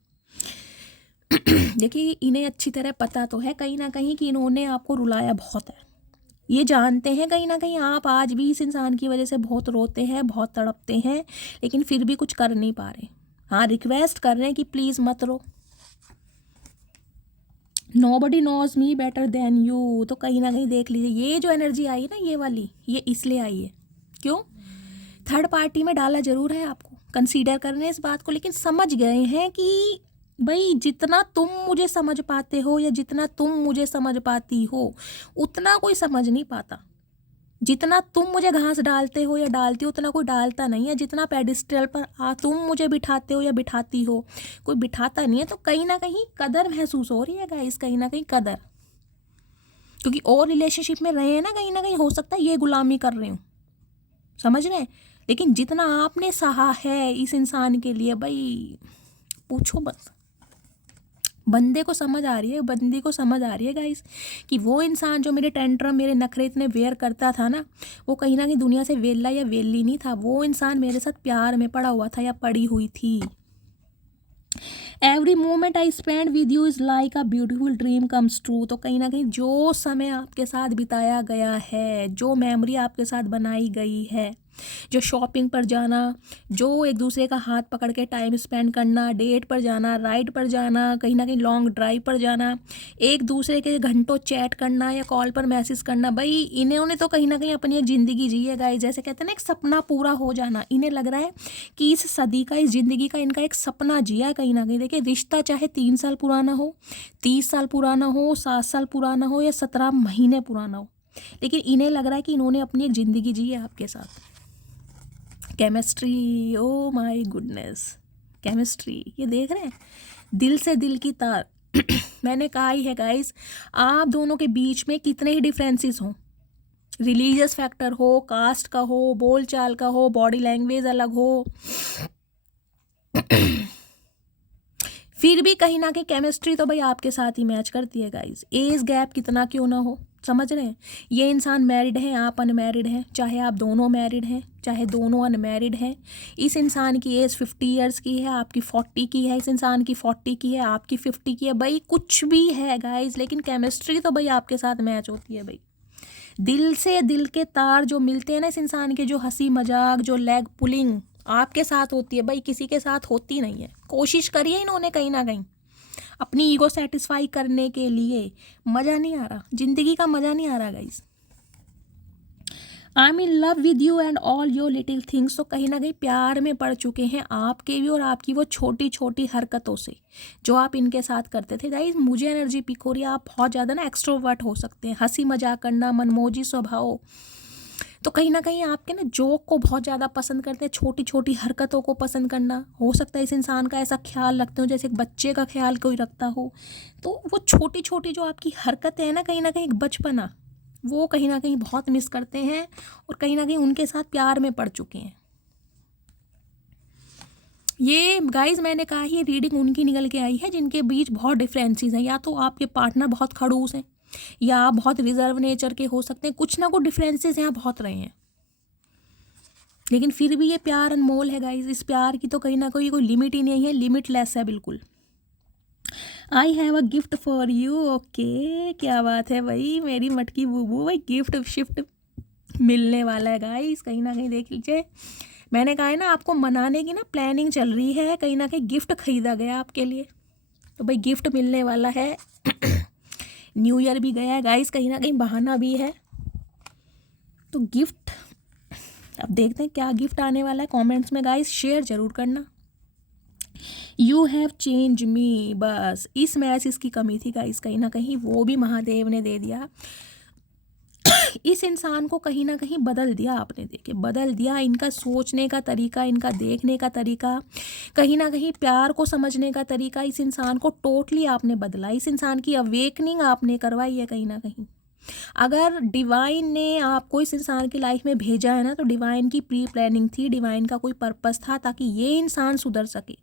देखिए इन्हें अच्छी तरह पता तो है कहीं ना कहीं कि इन्होंने आपको रुलाया बहुत है। ये जानते हैं कहीं ना कहीं आप आज भी इस इंसान की वजह से बहुत रोते हैं, बहुत तड़पते हैं, लेकिन फिर भी कुछ कर नहीं पा रहे। हाँ, रिक्वेस्ट कर रहे हैं कि प्लीज़ मत रो। Nobody knows me better than you, तो कहीं ना कहीं देख लीजिए ये जो एनर्जी आई है ना ये वाली, ये इसलिए आई है। क्यों? थर्ड पार्टी में डाला जरूर है आपको, कंसीडर कर रहे हैं इस बात को, लेकिन समझ गए हैं कि भाई जितना तुम मुझे समझ पाते हो या जितना तुम मुझे समझ पाती हो उतना कोई समझ नहीं पाता। जितना तुम मुझे घास डालते हो या डालती हो उतना कोई डालता नहीं है। जितना पेडिस्टल पर तुम मुझे बिठाते हो या बिठाती हो कोई बिठाता नहीं है। तो कहीं ना कहीं कदर महसूस हो रही है गाइस, कहीं ना कहीं कदर। क्योंकि और रिलेशनशिप में रहे हैं ना कहीं हो सकता है ये गुलामी कर रहे हो, समझ रहे हैं। लेकिन जितना आपने सहा है इस इंसान के लिए भाई पूछो मत। बंदे को समझ आ रही है, बंदी को समझ आ रही है गाइस कि वो इंसान जो मेरे टेंट्रम मेरे नखरे इतने वेयर करता था ना, वो कहीं ना कहीं दुनिया से वेला या वेली नहीं था। वो इंसान मेरे साथ प्यार में पड़ा हुआ था या पड़ी हुई थी। Every moment I spend with you is like a beautiful dream comes true. तो कहीं ना कहीं जो समय आपके साथ बिताया गया है, जो मेमोरी आपके साथ बनाई गई है, जो शॉपिंग पर जाना, जो एक दूसरे का हाथ पकड़ के टाइम स्पेंड करना, डेट पर जाना, राइड पर जाना, कहीं ना कहीं लॉन्ग ड्राइव पर जाना, एक दूसरे के घंटों चैट करना या कॉल पर मैसेज करना, भाई इन्होंने तो कहीं ना कहीं अपनी एक ज़िंदगी जी है गाइस। जैसे कहते हैं ना एक सपना पूरा हो जाना, इन्हें लग रहा है कि इस सदी का, इस ज़िंदगी का इनका एक सपना जिया है कहीं ना कहीं। देखिए रिश्ता चाहे 3 साल पुराना हो, 30 साल पुराना हो, 7 साल पुराना हो या 17 महीने पुराना हो, लेकिन इन्हें लग रहा है कि इन्होंने अपनी एक ज़िंदगी जी है आपके साथ। Chemistry, oh my goodness, chemistry, ये देख रहे हैं दिल से दिल की तार। मैंने कहा ही है गाइस, आप दोनों के बीच में कितने ही डिफरेंसेस हों, रिलीजियस फैक्टर हो, कास्ट का हो, बोल चाल का हो, बॉडी लैंग्वेज अलग हो, फिर भी कहीं ना कहीं केमिस्ट्री तो भाई आपके साथ ही मैच करती है गाइस। एज गैप कितना क्यों ना हो, समझ रहे हैं। ये इंसान मैरिड है, आप अनमैरिड हैं, चाहे आप दोनों मैरिड हैं चाहे दोनों अनमैरिड हैं। इस इंसान की एज 50 ईयर्स की है, आपकी 40 की है, इस इंसान की 40 की है, आपकी 50 की है, भाई कुछ भी है गाइस, लेकिन केमिस्ट्री तो भाई आपके साथ मैच होती है। भाई दिल से दिल के तार जो मिलते हैं ना इस इंसान के, जो हंसी मजाक, जो लेग पुलिंग आपके साथ होती है, भाई किसी के साथ होती नहीं है। कोशिश करिए इन्होंने कहीं ना कहीं अपनी ईगो सेटिस्फाई करने के लिए, मज़ा नहीं आ रहा, ज़िंदगी का मज़ा नहीं आ रहा guys. I am in love with you and all your little things. तो कहीं ना कहीं प्यार में पड़ चुके हैं आपके भी और आपकी वो छोटी छोटी हरकतों से जो आप इनके साथ करते थे। गाइस मुझे एनर्जी पिक हो रही है, आप बहुत ज़्यादा ना एक्सट्रोवर्ट हो सकते हैं, हंसी मजाक करना, मनमोजी स्वभाव, तो कहीं ना कहीं आपके ना जोक को बहुत ज़्यादा पसंद करते हैं, छोटी छोटी हरकतों को पसंद करना। हो सकता है इस इंसान का ऐसा ख्याल रखते हो जैसे एक बच्चे का ख्याल कोई रखता हो। तो वो छोटी छोटी जो आपकी हरकतें हैं ना कहीं एक बचपना, वो कहीं ना कहीं बहुत मिस करते हैं और कहीं ना कहीं उनके साथ प्यार में पड़ चुके हैं। ये गाइस मैंने कहा ही रीडिंग उनकी निकल के आई है जिनके बीच बहुत डिफरेंसेस हैं। या तो आपके पार्टनर बहुत खड़ूस हैं या आप बहुत रिजर्व नेचर के हो सकते हैं, कुछ ना कुछ डिफरेंसेस यहाँ बहुत रहे हैं, लेकिन फिर भी ये प्यार अनमोल है गाइस। इस प्यार की तो कहीं ना कोई लिमिट ही नहीं है, लिमिटलेस है बिल्कुल। I have a gift for you. Okay, क्या बात है भाई मेरी मटकी बूबू, भाई गिफ्ट शिफ्ट मिलने वाला है गाइस। कहीं ना कहीं देख लीजिए, मैंने कहा है ना आपको मनाने की ना प्लानिंग चल रही है, कहीं ना कहीं गिफ्ट खरीदा गया आपके लिए, तो भाई गिफ्ट मिलने वाला है। न्यू ईयर भी गया है गाइस, कहीं ना कहीं बहाना भी है, तो गिफ्ट अब देखते हैं क्या गिफ्ट आने वाला है। कमेंट्स में गाइस शेयर जरूर करना। यू हैव चेंज मी, बस इस मैसेज की कमी थी गाइस, कहीं ना कहीं वो भी महादेव ने दे दिया। इस इंसान को कहीं ना कहीं बदल दिया आपने, देखे बदल दिया। इनका सोचने का तरीका, इनका देखने का तरीका, कहीं ना कहीं प्यार को समझने का तरीका, इस इंसान को टोटली आपने बदला। इस इंसान की अवेकनिंग आपने करवाई है कहीं ना कहीं। अगर डिवाइन ने आपको इस इंसान की लाइफ में भेजा है ना, तो डिवाइन की प्री प्लानिंग थी, डिवाइन का कोई पर्पस था ताकि ये इंसान सुधर सके।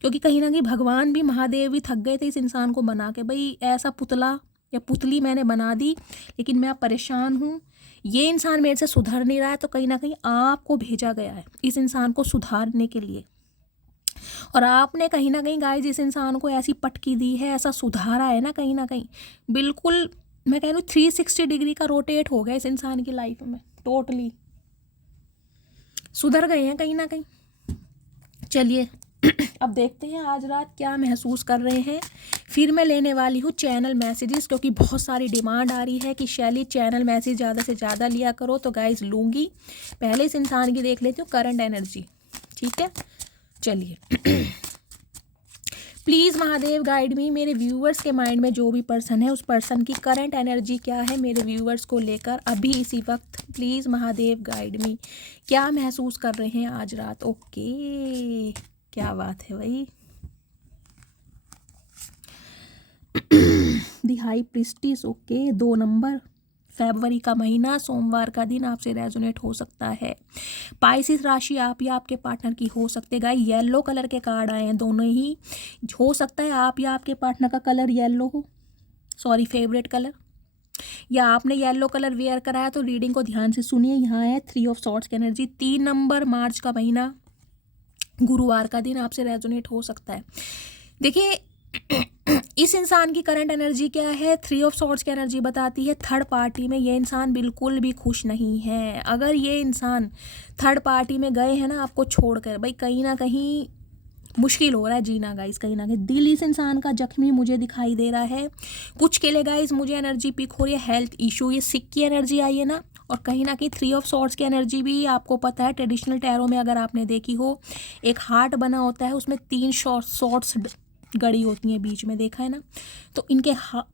क्योंकि कहीं ना कहीं भगवान भी, महादेव भी थक गए थे इस इंसान को बना के, भाई ऐसा पुतला या पुतली मैंने बना दी लेकिन मैं परेशान हूँ, ये इंसान मेरे से सुधर नहीं रहा है, तो कहीं ना कहीं आपको भेजा गया है इस इंसान को सुधारने के लिए। और आपने कहीं ना कहीं गाइस इस इंसान को ऐसी पटकी दी है, ऐसा सुधारा है ना कहीं बिल्कुल, मैं कह रही हूँ 360 डिग्री का रोटेट हो गया इस इंसान की लाइफ में, टोटली सुधर गए हैं कहीं ना कहीं। चलिए अब देखते हैं आज रात क्या महसूस कर रहे हैं। फिर मैं लेने वाली हूँ चैनल मैसेजेस, क्योंकि बहुत सारी डिमांड आ रही है कि शैली चैनल मैसेज ज़्यादा से ज़्यादा लिया करो, तो गाइस लूँगी। पहले इस इंसान की देख लेती हूँ करंट एनर्जी, ठीक है। चलिए प्लीज़ महादेव गाइड मी, मेरे व्यूअर्स के माइंड में जो भी पर्सन है उस पर्सन की करंट एनर्जी क्या है मेरे व्यूअर्स को लेकर अभी इसी वक्त। प्लीज़ महादेव गाइड मी, क्या महसूस कर रहे हैं आज रात। ओके, क्या बात है भाई। The high priestess, okay, 2 number, फरवरी का महीना, सोमवार का दिन आपसे रेजोनेट हो सकता है। पाइसिस राशि आप या आपके पार्टनर की हो सकते गाइस। येलो कलर के कार्ड आए हैं दोनों ही। हो सकता है आप या आपके पार्टनर का कलर येलो हो, सॉरी फेवरेट कलर, या आपने येलो कलर वेयर करा है। तो रीडिंग को ध्यान से सुनिए। यहाँ है 3 ऑफ सॉर्ड्स की एनर्जी, 3 नंबर, मार्च का महीना, गुरुवार का दिन आपसे रेजोनेट हो सकता है। देखिए इस इंसान की करंट एनर्जी क्या है, 3 ऑफ सॉर्ड्स की एनर्जी बताती है थर्ड पार्टी में ये इंसान बिल्कुल भी खुश नहीं है। अगर ये इंसान थर्ड पार्टी में गए हैं ना आपको छोड़कर, भाई कहीं ना कहीं मुश्किल हो रहा है जीना गाइस। कहीं ना कहीं दिल इस इंसान का जख्मी मुझे दिखाई दे रहा है। कुछ के लिए गाइस मुझे एनर्जी पिक हो रही है हेल्थ इशू, ये सिक की एनर्जी आई है ना। और कहीं ना कहीं 3 ऑफ सॉर्ड्स की एनर्जी भी आपको पता है, ट्रेडिशनल टैरो में अगर आपने देखी हो, एक हार्ट बना होता है, उसमें 3 सॉर्ड्स गड़ी होती हैं बीच में, देखा है ना। तो इनके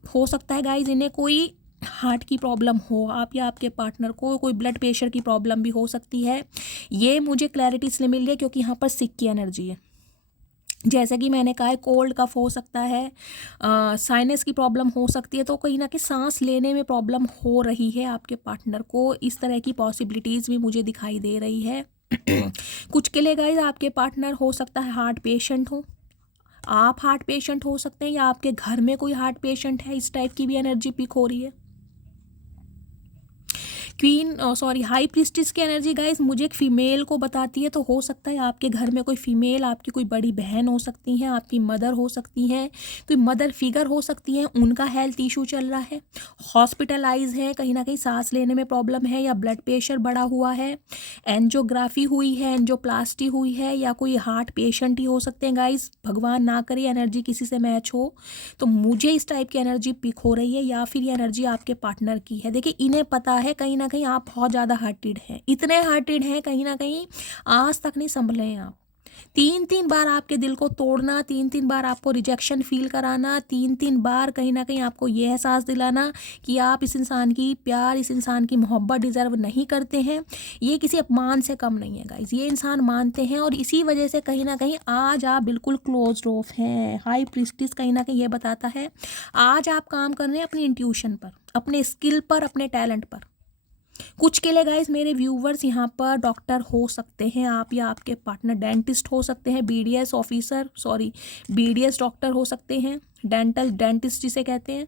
हो सकता है गाइज इन्हें कोई हार्ट की प्रॉब्लम हो, आप या आपके पार्टनर को कोई ब्लड प्रेशर की प्रॉब्लम भी हो सकती है। ये मुझे क्लैरिटी इसलिए मिल रही है क्योंकि यहाँ पर सिक की एनर्जी है। जैसे कि मैंने कहा है कोल्ड कफ हो सकता है, साइनस की प्रॉब्लम हो सकती है। तो कहीं ना कहीं सांस लेने में प्रॉब्लम हो रही है आपके पार्टनर को, इस तरह की पॉसिबिलिटीज़ भी मुझे दिखाई दे रही है। कुछ के लिए गाइज आपके पार्टनर हो सकता है हार्ट पेशेंट हो, आप हार्ट पेशेंट हो सकते हैं, या आपके घर में कोई हार्ट पेशेंट है, इस टाइप की भी एनर्जी पिक हो रही है। हाई प्रिस्टिस की एनर्जी गाइस मुझे एक फीमेल को बताती है। तो हो सकता है आपके घर में कोई फीमेल, आपकी कोई बड़ी बहन हो सकती हैं, आपकी मदर हो सकती हैं, कोई मदर फिगर हो सकती है, उनका हेल्थ इशू चल रहा है, हॉस्पिटलाइज है, कहीं ना कहीं सांस लेने में प्रॉब्लम है, या ब्लड प्रेशर बढ़ा हुआ है, एंजियोग्राफी हुई है, एंजियोप्लास्टी हुई है, या कोई हार्ट पेशेंट ही हो सकते हैं गाइस। भगवान ना करे एनर्जी किसी से मैच हो। तो मुझे इस टाइप की एनर्जी पिक हो रही है, या फिर ये एनर्जी आपके पार्टनर की है। देखिए इन्हें पता है कहीं ना कहीं आप बहुत ज़्यादा हार्टेड हैं, इतने हार्टेड हैं कहीं ना कहीं आज तक नहीं संभले हैं आप। 3 बार आपके दिल को तोड़ना, 3 बार आपको रिजेक्शन फील कराना, 3 बार कहीं ना कहीं आपको ये एहसास दिलाना कि आप इस इंसान की प्यार, इस इंसान की मोहब्बत डिज़र्व नहीं करते हैं, ये किसी अपमान से कम नहीं है गाइज। ये इंसान मानते हैं और इसी वजह से कहीं ना कहीं आज आप बिल्कुल क्लोज ऑफ हैं। हाई प्रिस्टिस कहीं ना कहीं ये बताता है आज आप काम कर रहे हैं अपनी इंट्यूशन पर, अपने स्किल पर, अपने टैलेंट पर। कुछ के लिए गाइस मेरे व्यूवर्स यहाँ पर डॉक्टर हो सकते हैं, आप या आपके पार्टनर डेंटिस्ट हो सकते हैं, BDS officer, sorry BDS doctor हो सकते हैं, डेंटिस्ट जिसे कहते हैं,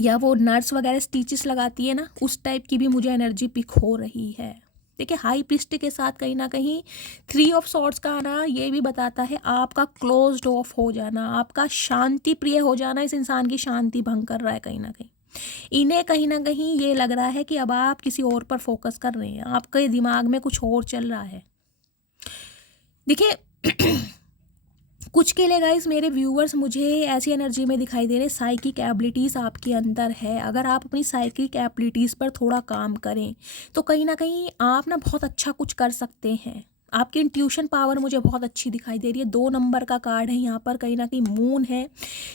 या वो नर्स वगैरह स्टिचेस लगाती है ना, उस टाइप की भी मुझे एनर्जी पिक हो रही है। देखिए हाई प्रिस्ट के साथ कहीं ना कहीं 3 ऑफ सॉर्ड्स का आना ये भी बताता है आपका क्लोज्ड ऑफ हो जाना, आपका शांति प्रिय हो जाना। इस इंसान की शांति भंग कर रहा है कहीं ना कहीं। इन्हें कहीं ना कहीं ये लग रहा है कि अब आप किसी और पर फोकस कर रहे हैं, आपके दिमाग में कुछ और चल रहा है। देखिए कुछ के लिए गाइस मेरे व्यूवर्स मुझे ऐसी एनर्जी में दिखाई दे रहे, साइकिक एबिलिटीज़ आपके अंदर है। अगर आप अपनी साइकिक एबिलिटीज़ पर थोड़ा काम करें तो कहीं ना कहीं आप ना बहुत अच्छा कुछ कर सकते हैं। आपकी इंट्यूशन पावर मुझे बहुत अच्छी दिखाई दे रही है। 2 नंबर का कार्ड है यहाँ पर, कहीं ना कहीं मून है।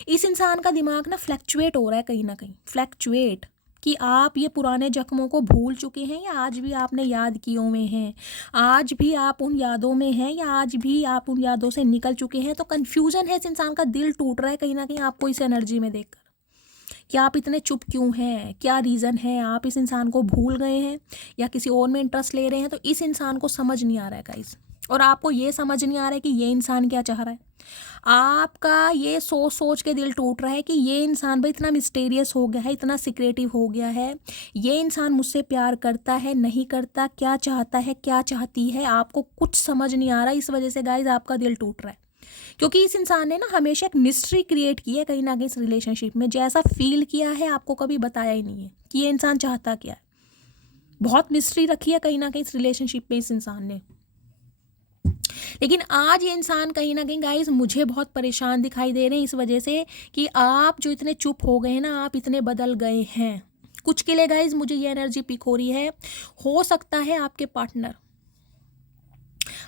इस इंसान का दिमाग ना फ्लैक्चुएट हो रहा है, कहीं ना कहीं फ्लैक्चुएट, कि आप ये पुराने जख्मों को भूल चुके हैं, या आज भी आपने याद किए हुए हैं, आज भी आप उन यादों में हैं, या आज भी आप उन यादों से निकल चुके हैं। तो कन्फ्यूज़न है, इस इंसान का दिल टूट रहा है कहीं ना कहीं आपको इस एनर्जी में देखकर, कि आप इतने चुप क्यों हैं, क्या रीज़न है, आप इस इंसान को भूल गए हैं या किसी और में इंटरेस्ट ले रहे हैं। तो इस इंसान को समझ नहीं आ रहा है गाइस, और आपको ये समझ नहीं आ रहा है कि ये इंसान क्या चाह रहा है। आपका ये सोच सोच के दिल टूट रहा है कि ये इंसान भाई इतना मिस्टीरियस हो गया है, इतना सिक्रेटिव हो गया है, ये इंसान मुझसे प्यार करता है नहीं करता, क्या चाहता है क्या चाहती है, आपको कुछ समझ नहीं आ रहा। इस वजह से गाइज आपका दिल टूट रहा है, क्योंकि इस इंसान ने ना हमेशा एक मिस्ट्री क्रिएट की है कहीं ना कहीं इस रिलेशनशिप में। जैसा फील किया है आपको कभी बताया ही नहीं है कि ये इंसान चाहता क्या है। बहुत मिस्ट्री रखी है कहीं ना कहीं इस रिलेशनशिप में इस इंसान ने। लेकिन आज ये इंसान कहीं ना कहीं गाइस मुझे बहुत परेशान दिखाई दे रहे हैं, इस वजह से कि आप जो इतने चुप हो गए हैं ना, आप इतने बदल गए हैं। कुछ के लिए गाइस मुझे ये एनर्जी पिक हो रही है, हो सकता है आपके पार्टनर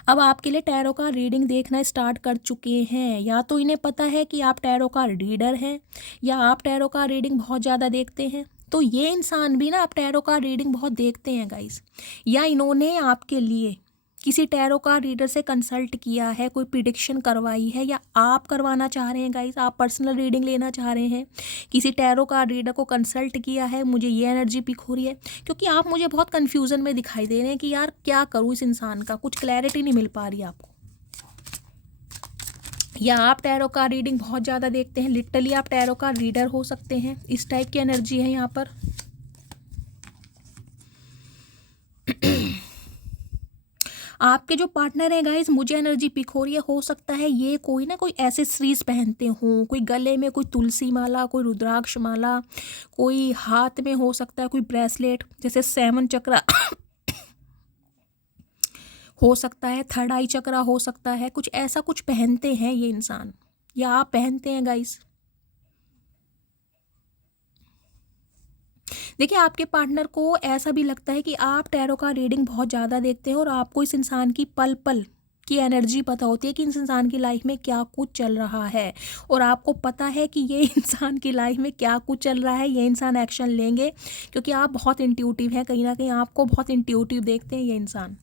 अब आपके लिए टैरो का रीडिंग देखना स्टार्ट कर चुके हैं। या तो इन्हें पता है कि आप टैरो का रीडर हैं, या आप टैरो का रीडिंग बहुत ज़्यादा देखते हैं। तो ये इंसान भी ना आप टैरो का रीडिंग बहुत देखते हैं गाइस, या इन्होंने आपके लिए किसी टैरो कार्ड रीडर से कंसल्ट किया है, कोई प्रिडिक्शन करवाई है, या आप करवाना चाह रहे हैं गाइस, आप पर्सनल रीडिंग लेना चाह रहे हैं, किसी टैरो कार्ड रीडर को कंसल्ट किया है, मुझे ये एनर्जी पिक हो रही है, क्योंकि आप मुझे बहुत कन्फ्यूज़न में दिखाई दे रहे हैं कि यार क्या करूँ इस इंसान का, कुछ क्लैरिटी नहीं मिल पा रही आपको। या आप टैरो कार्ड रीडिंग बहुत ज़्यादा देखते हैं, लिटरली आप टैरो कार्ड रीडर हो सकते हैं, इस टाइप की एनर्जी है यहाँ पर। आपके जो पार्टनर हैं गाइस, मुझे एनर्जी पिक हो रही है, हो सकता है ये कोई ना कोई एसेसरीज पहनते हों, कोई गले में कोई तुलसी माला, कोई रुद्राक्ष माला, कोई हाथ में हो सकता है कोई ब्रेसलेट, जैसे 7 चक्रा हो सकता है, 3rd आई चक्रा हो सकता है, कुछ ऐसा कुछ पहनते हैं ये इंसान, या आप पहनते हैं गाइस। देखिए आपके पार्टनर को ऐसा भी लगता है कि आप टैरो का रीडिंग बहुत ज़्यादा देखते हैं और आपको इस इंसान की पल पल की एनर्जी पता होती है कि इस इंसान की लाइफ में क्या कुछ चल रहा है, और आपको पता है कि ये इंसान की लाइफ में क्या कुछ चल रहा है, ये इंसान एक्शन लेंगे, क्योंकि आप बहुत इंट्यूटिव हैं, कहीं ना कहीं आपको बहुत इंट्यूटिव देखते हैं ये इंसान।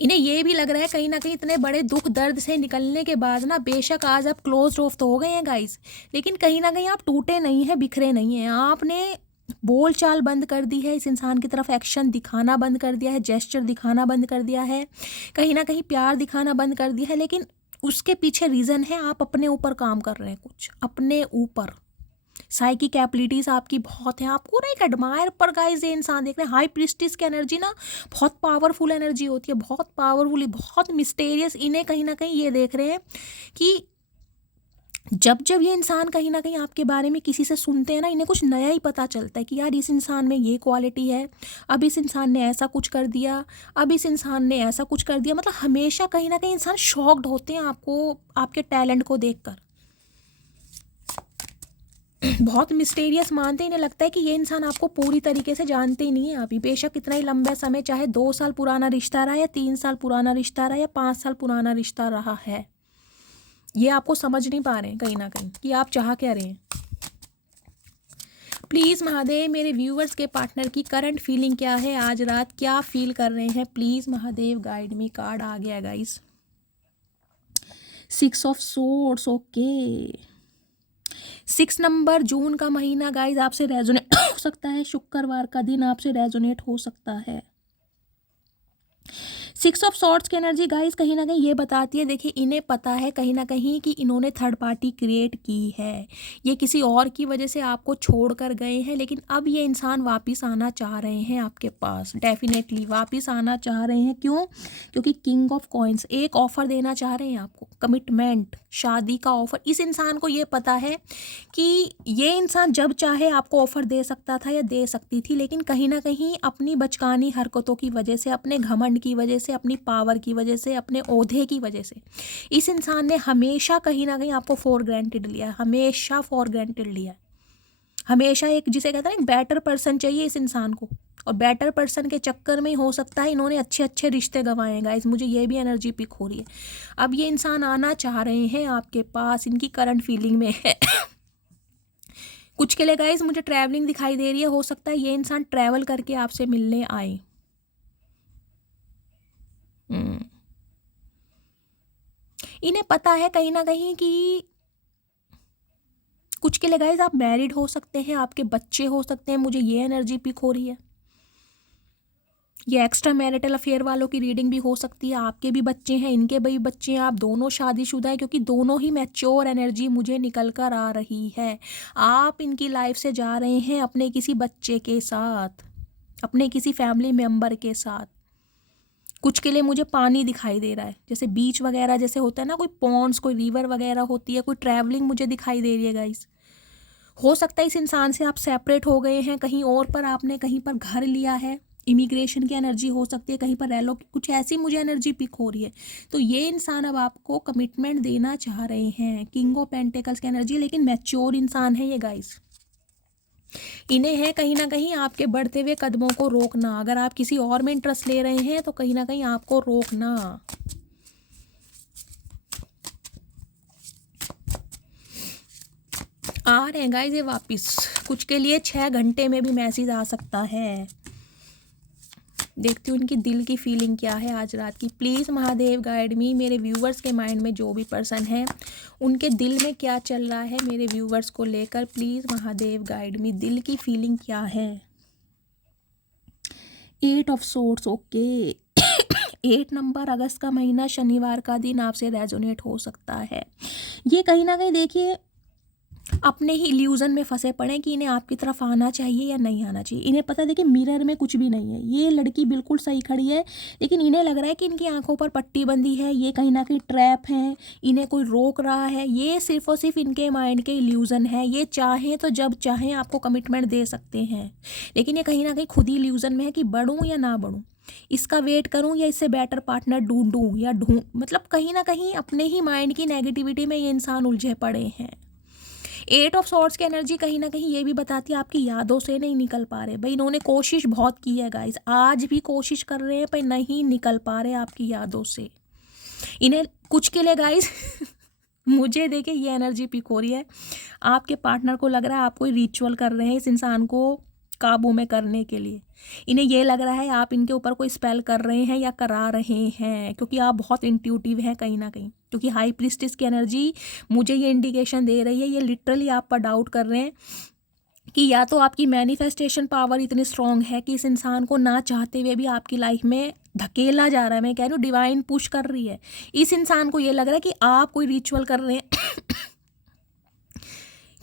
इन्हें ये भी लग रहा है कहीं ना कहीं इतने बड़े दुख दर्द से निकलने के बाद ना, बेशक आज आप क्लोज ऑफ तो हो गए हैं गाइस, लेकिन कहीं ना कहीं आप टूटे नहीं हैं, बिखरे नहीं हैं। आपने बोल चाल बंद कर दी है, इस इंसान की तरफ एक्शन दिखाना बंद कर दिया है, जेस्चर दिखाना बंद कर दिया है, कहीं ना कहीं प्यार दिखाना बंद कर दिया है, लेकिन उसके पीछे रीज़न है आप अपने ऊपर काम कर रहे हैं, कुछ अपने ऊपर। साइकिक एबिलिटीज़ आपकी बहुत है, आपको ना एक एडमायर पर गाइस ये इंसान देख रहे हैं। हाई प्रिस्टिस की एनर्जी ना बहुत पावरफुल एनर्जी होती है, बहुत पावरफुल, बहुत मिस्टेरियस। इन्हें कहीं ना कहीं ये देख रहे हैं कि जब जब ये इंसान कहीं ना कहीं आपके बारे में किसी से सुनते हैं ना, इन्हें कुछ नया ही पता चलता है कि यार इस इंसान में ये क्वालिटी है, अब इस इंसान ने ऐसा कुछ कर दिया, अब इस इंसान ने ऐसा कुछ कर दिया। मतलब हमेशा कहीं ना कहीं इंसान शॉक्ड होते हैं आपको, आपके टैलेंट को देखकर बहुत मिस्टीरियस मानते हैं। इन्हें लगता है कि ये इंसान आपको पूरी तरीके से जानते ही नहीं है अभी, बेशक इतना ही लंबा समय, चाहे 2 साल पुराना रिश्ता रहा, या 3 साल पुराना रिश्ता रहा, या 5 साल पुराना रिश्ता रहा है, ये आपको समझ नहीं पा रहे हैं कहीं ना कहीं कि आप चाह क्या रहे हैं। प्लीज़ महादेव, मेरे व्यूअर्स के पार्टनर की करंट फीलिंग क्या है, आज रात क्या फील कर रहे हैं, please Mahadev guide me. Card आ गया guys, 6 of swords. Okay, 6 number, जून का महीना गाइज आपसे रेजोनेट हो सकता है, शुक्रवार का दिन आपसे रेजोनेट हो सकता है। 6 ऑफ सॉर्ड्स की एनर्जी गाइज कहीं ना कहीं ये बताती है, देखिए इन्हें पता है कहीं ना कहीं कि इन्होंने 3rd पार्टी क्रिएट की है, ये किसी और की वजह से आपको छोड़ कर गए हैं, लेकिन अब ये इंसान वापस आना चाह रहे हैं आपके पास, डेफिनेटली वापस आना चाह रहे हैं। क्यों? क्योंकि किंग ऑफ कॉइंस एक ऑफर देना चाह रहे हैं आपको, कमिटमेंट, शादी का ऑफर। इस इंसान को ये पता है कि ये इंसान जब चाहे आपको ऑफर दे सकता था या दे सकती थी, लेकिन कहीं ना कहीं अपनी बचकानी हरकतों की वजह से, अपने घमंड की वजह से, अपनी पावर की वजह से, अपने ओहदे की वजह से, इस इंसान ने हमेशा कहीं ना कहीं आपको फॉर ग्रांटेड लिया, हमेशा फॉर ग्रांटेड लिया, हमेशा एक, जिसे कहते हैं एक बेटर पर्सन चाहिए इस इंसान को, और बेटर पर्सन के चक्कर में हो सकता है इन्होंने अच्छे अच्छे रिश्ते गंवाए हैं गाइस, मुझे ये भी एनर्जी पिक हो रही है। अब ये इंसान आना चाह रहे हैं आपके पास, इनकी करंट फीलिंग में है कुछ के लिए गाइस मुझे ट्रैवलिंग दिखाई दे रही है, हो सकता है ये इंसान ट्रैवल करके आपसे मिलने आए। इन्हें पता है कहीं ना कहीं कि कुछ के लिए गाइस आप मैरिड हो सकते हैं, आपके बच्चे हो सकते हैं, मुझे ये एनर्जी पिक हो रही है। ये एक्स्ट्रा मैरिटल अफेयर वालों की रीडिंग भी हो सकती है, आपके भी बच्चे हैं, इनके भी बच्चे हैं, आप दोनों शादीशुदा हैं, क्योंकि दोनों ही मैच्योर एनर्जी मुझे निकल कर आ रही है। आप इनकी लाइफ से जा रहे हैं अपने किसी बच्चे के साथ, अपने किसी फैमिली मेम्बर के साथ। कुछ के लिए मुझे पानी दिखाई दे रहा है, जैसे बीच वगैरह जैसे होता है ना, कोई पॉन्ड्स, कोई रिवर वगैरह होती है, कोई ट्रैवलिंग मुझे दिखाई दे रही है गाइस। हो सकता है इस इंसान से आप सेपरेट हो गए हैं कहीं और पर, आपने कहीं पर घर लिया है, इमिग्रेशन की एनर्जी हो सकती है, कहीं पर रह लो, कुछ ऐसी मुझे एनर्जी पिक हो रही है। तो ये इंसान अब आपको कमिटमेंट देना चाह रहे हैं, किंग ऑफ पेंटिकल्स की एनर्जी, लेकिन मैच्योर इंसान है ये गाइस। इन्हें है कहीं ना कहीं आपके बढ़ते हुए कदमों को रोकना, अगर आप किसी और में इंटरेस्ट ले रहे हैं तो कहीं ना कहीं आपको रोकना। आ रहे हैं गाइस ये वापिस, कुछ के लिए 6 घंटे में भी मैसेज आ सकता है। देखती हूँ इनकी दिल की फीलिंग क्या है आज रात की। प्लीज़ महादेव गाइड मी, मेरे व्यूवर्स के माइंड में जो भी पर्सन है उनके दिल में क्या चल रहा है मेरे व्यूवर्स को लेकर। प्लीज़ महादेव गाइड मी, दिल की फीलिंग क्या है। 8 ऑफ सोर्ड्स, ओके। 8 नंबर, अगस्त का महीना, शनिवार का दिन आपसे रेजोनेट हो सकता है। ये कहीं ना कहीं देखिए अपने ही इल्यूजन में फंसे पड़े कि इन्हें आपकी तरफ आना चाहिए या नहीं आना चाहिए। इन्हें पता है देखिए मिरर में कुछ भी नहीं है, ये लड़की बिल्कुल सही खड़ी है, लेकिन इन्हें लग रहा है कि इनकी आंखों पर पट्टी बंदी है, ये कहीं ना कहीं ट्रैप है, इन्हें कोई रोक रहा है। ये सिर्फ और सिर्फ इनके माइंड के इल्यूजन है। ये चाहें तो जब चाहें आपको कमिटमेंट दे सकते हैं, लेकिन ये कहीं ना कहीं खुद ही इल्यूजन में है कि बढ़ूँ या ना बढ़ूँ, इसका वेट करूं या इससे बेटर पार्टनर ढूंढूं या मतलब कहीं ना कहीं अपने ही माइंड की नेगेटिविटी में ये इंसान उलझे पड़े हैं। 8 ऑफ सॉर्ड्स की एनर्जी कहीं ना कहीं ये भी बताती है आपकी यादों से नहीं निकल पा रहे। भाई इन्होंने कोशिश बहुत की है गाइस, आज भी कोशिश कर रहे हैं पर नहीं निकल पा रहे आपकी यादों से। इन्हें कुछ के लिए गाइस मुझे देखिए ये एनर्जी पिक हो रही है, आपके पार्टनर को लग रहा है आप कोई रिचुअल कर रहे हैं इस इंसान को काबू में करने के लिए। इन्हें ये लग रहा है आप इनके ऊपर कोई स्पेल कर रहे हैं या करा रहे हैं, क्योंकि आप बहुत इंट्यूटिव हैं कहीं ना कहीं। क्योंकि हाई प्रीस्टिस की एनर्जी मुझे ये इंडिकेशन दे रही है, ये लिटरली आप पर डाउट कर रहे हैं कि या तो आपकी मैनिफेस्टेशन पावर इतनी स्ट्रांग है कि इस इंसान को ना चाहते हुए भी आपकी लाइफ में धकेला जा रहा है। मैं कह रही हूँ डिवाइन पुश कर रही है। इस इंसान को ये लग रहा है कि आप कोई रिचुअल कर रहे हैं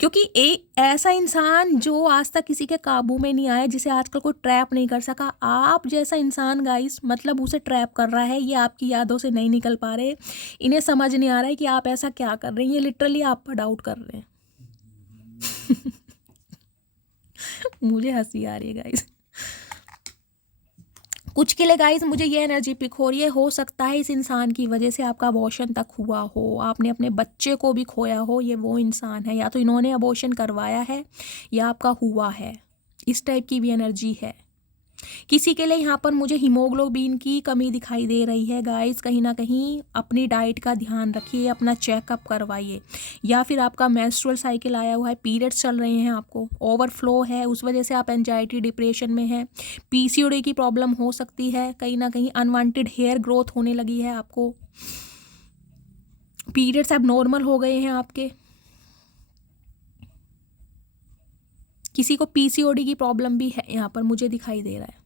क्योंकि एक ऐसा इंसान जो आज तक किसी के काबू में नहीं आया, जिसे आजकल कोई ट्रैप नहीं कर सका, आप जैसा इंसान गाइस मतलब उसे ट्रैप कर रहा है। ये आपकी यादों से नहीं निकल पा रहे, इन्हें समझ नहीं आ रहा है कि आप ऐसा क्या कर रहे हैं। ये लिटरली आप पर डाउट कर रहे हैं मुझे हंसी आ रही है गाइस। कुछ के लिए गाइस मुझे ये एनर्जी पिक हो रही है, हो सकता है इस इंसान की वजह से आपका अबॉर्शन तक हुआ हो, आपने अपने बच्चे को भी खोया हो। ये वो इंसान है, या तो इन्होंने अबॉर्शन करवाया है या आपका हुआ है, इस टाइप की भी एनर्जी है। किसी के लिए यहाँ पर मुझे हीमोग्लोबिन की कमी दिखाई दे रही है गाइस। कहीं ना कहीं अपनी डाइट का ध्यान रखिए, अपना चेकअप करवाइए। या फिर आपका मेंस्ट्रुअल साइकिल आया हुआ है, पीरियड्स चल रहे हैं, आपको ओवरफ्लो है, उस वजह से आप एंजाइटी डिप्रेशन में हैं। पीसीओडी की प्रॉब्लम हो सकती है, कहीं ना कहीं अनवांटेड हेयर ग्रोथ होने लगी है आपको, पीरियड्स अब नॉर्मल हो गए हैं आपके। किसी को पीसीओडी की प्रॉब्लम भी है यहाँ पर मुझे दिखाई दे रहा है।